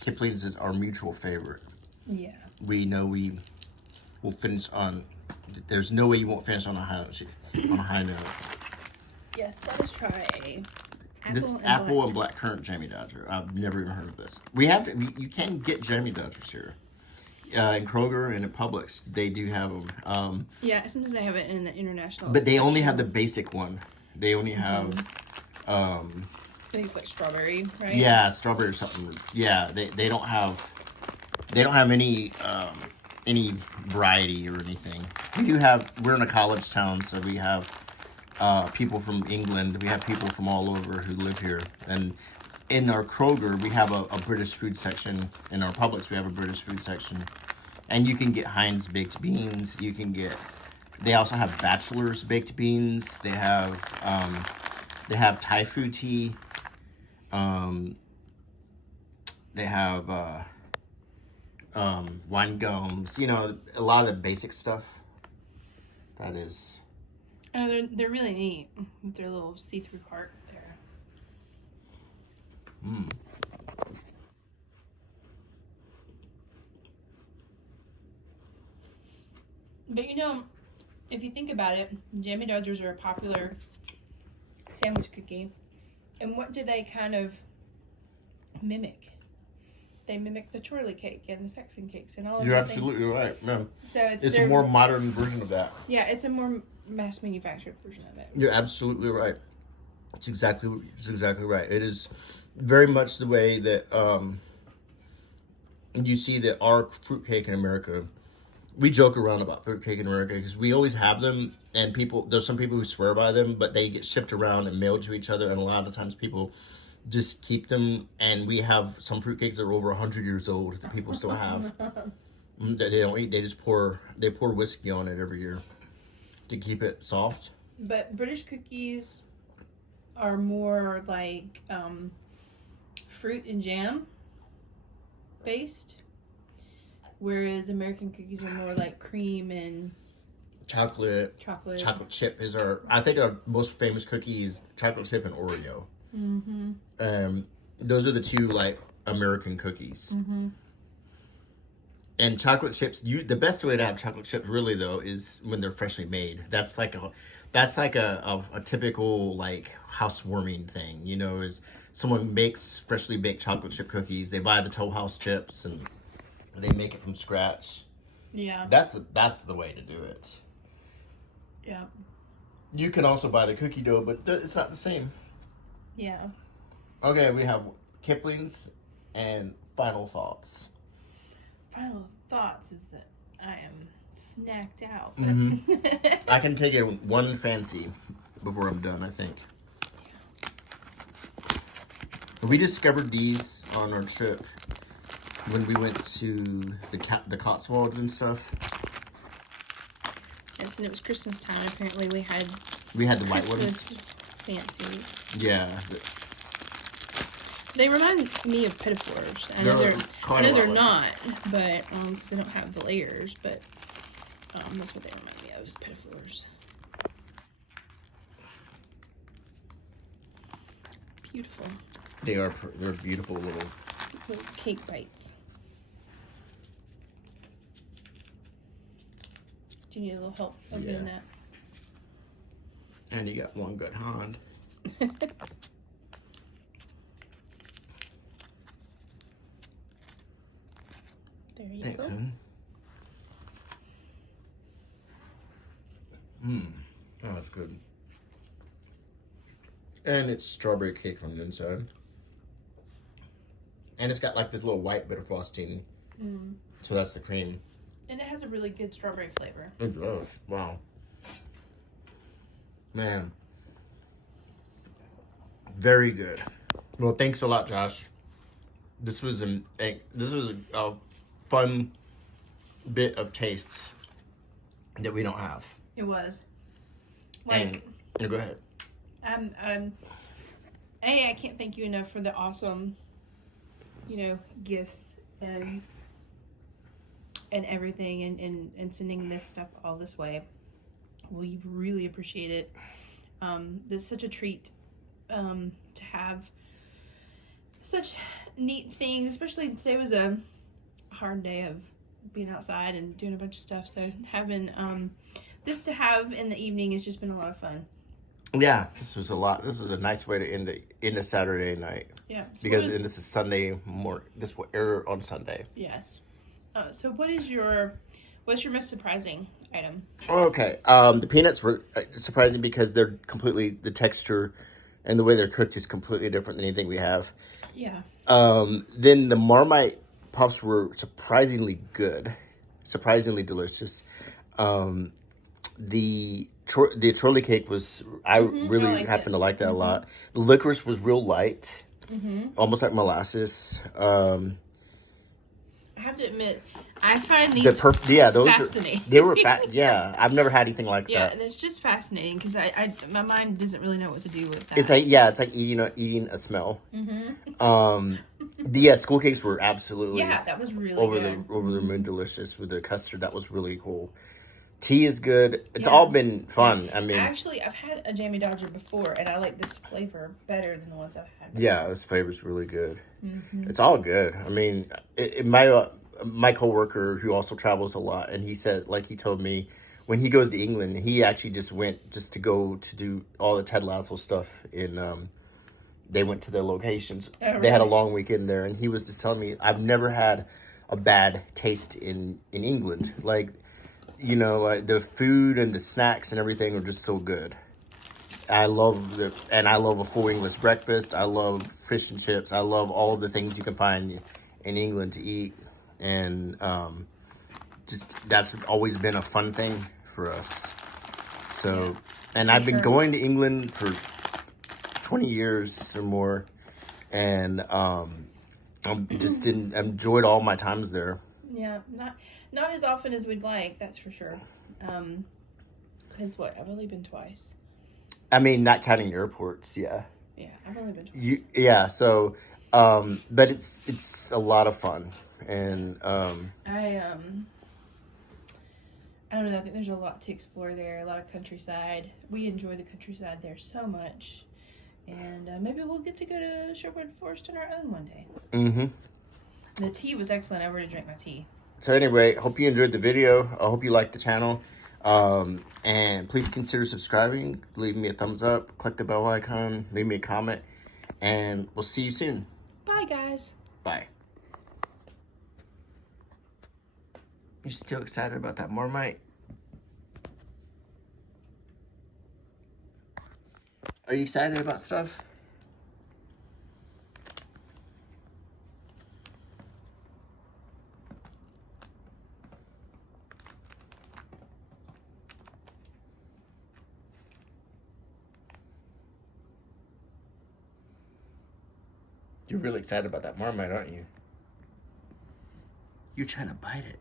Kipling's is our mutual favorite. Yeah. We know we will finish on. There's no way you won't finish on a high note. Yes, let us try apple and black currant Jammy Dodger. I've never even heard of this. We have to. You can get Jammy Dodgers here. In Kroger and at Publix, they do have them. Yeah, sometimes they have it in the international. But they only have the basic one. They only have. I think it's like strawberry, right? Yeah, strawberry or something. Yeah, they don't have. They don't have any variety or anything. We do have. We're in a college town, so we have people from England. We have people from all over who live here, and in our Kroger, we have a British food section. In our Publix, we have a British food section. And you can get Heinz baked beans. You can get... They also have Bachelor's baked beans. They have Thai food tea. They have wine gums. You know, a lot of the basic stuff. That is... Oh, they're really neat with their little see-through cart there. But you know, if you think about it, Jammy Dodgers are a popular sandwich cookie. And what do they kind of mimic? They mimic the Chorley cake and the Saxon cakes and all of You're those absolutely things. right. No. So It's a more modern version of that. Yeah, it's a more mass manufactured version of it. You're absolutely right. It's exactly right. It is very much the way that you see that our fruitcake in America. We joke around about fruitcake in America because we always have them, and there's some people who swear by them, but they get shipped around and mailed to each other, and a lot of times people just keep them. And we have some fruitcakes that are over 100 years old that people still have. They don't eat. They just pour whiskey on it every year to keep it soft. But British cookies are more like fruit and jam based, whereas American cookies are more like cream and chocolate. Chocolate chip is I think our most famous cookie is chocolate chip and Oreo. Those are the two like American cookies. And chocolate chips, the best way to have chocolate chips really though is when they're freshly made. That's like a typical like housewarming thing, you know, is someone makes freshly baked chocolate chip cookies, they buy the Toll House chips and they make it from scratch. Yeah. That's the way to do it. Yeah. You can also buy the cookie dough, but it's not the same. Yeah. Okay, we have Kipling's and final thoughts. Final thoughts is that I am snacked out. I can take it one fancy before I'm done, I think. Yeah. We discovered these on our trip when we went to the Cotswolds and stuff. Yes, and it was Christmas time. Apparently we had the white Christmas ones. Fancies. Yeah. They remind me of pinafores. I know they're not, but because they don't have the layers, but that's what they remind me of, is pinafores. Beautiful. They're beautiful little Cake bites. Do you need a little help doing that? And you got one good hand. There you Thanks, go. hon. Oh, that's good. And it's strawberry cake on the inside. And it's got like this little white bit of frosting. So that's the cream. And it has a really good strawberry flavor. It does. Wow. Man. Very good. Well, thanks a lot, Josh. This was a fun bit of tastes that we don't have. It was. And go ahead. I can't thank you enough for the awesome, gifts and everything and sending this stuff all this way. We really appreciate it. This is such a treat to have such neat things, especially today was a hard day of being outside and doing a bunch of stuff, so having this to have in the evening has just been a lot of fun. Yeah, this was a nice way to end a Saturday night. Yeah. So because this is Sunday morning. This will air on Sunday. Yes. So what's your most surprising item? Okay. The peanuts were surprising because they're the texture and the way they're cooked is completely different than anything we have. Yeah. Then the Marmite puffs were surprisingly good, surprisingly delicious. The Chorley cake was, I really happened to like that a lot. The licorice was real light, almost like molasses. I have to admit, I find these fascinating. I've never had anything like that. Yeah, it's just fascinating because my mind doesn't really know what to do with that. It's like eating a smell. School cakes were absolutely that was really over good. the moon delicious with the custard. That was really cool. Tea is good. It's all been fun. I mean, actually, I've had a Jammy Dodger before, and I like this flavor better than the ones I've had. Yeah, this flavor's really good. It's all good. I mean, my coworker who also travels a lot, and he said, like he told me, when he goes to England, he actually just went to go to do all the Ted Lasso stuff in. They went to their locations. Oh, really? They had a long weekend there, and he was just telling me, I've never had a bad taste in England. Like the food and the snacks and everything are just so good. I love a full English breakfast. I love fish and chips. I love all the things you can find in England to eat. And that's always been a fun thing for us. So, and I've been going to England for 20 years or more. And I just enjoyed all my times there. Yeah, not as often as we'd like, that's for sure. Because I've only been twice. I mean, not counting airports, yeah. Yeah, I've only been twice. So, but it's a lot of fun, and I don't know. I think there's a lot to explore there. A lot of countryside. We enjoy the countryside there so much, and maybe we'll get to go to Sherwood Forest on our own one day. The tea was excellent. I already drank my tea. So anyway, hope you enjoyed the video. I hope you liked the channel. And please consider subscribing. Leave me a thumbs up. Click the bell icon. Leave me a comment. And we'll see you soon. Bye, guys. Bye. You're still excited about that Marmite? Are you excited about stuff? You're really excited about that Marmite, aren't you? You're trying to bite it.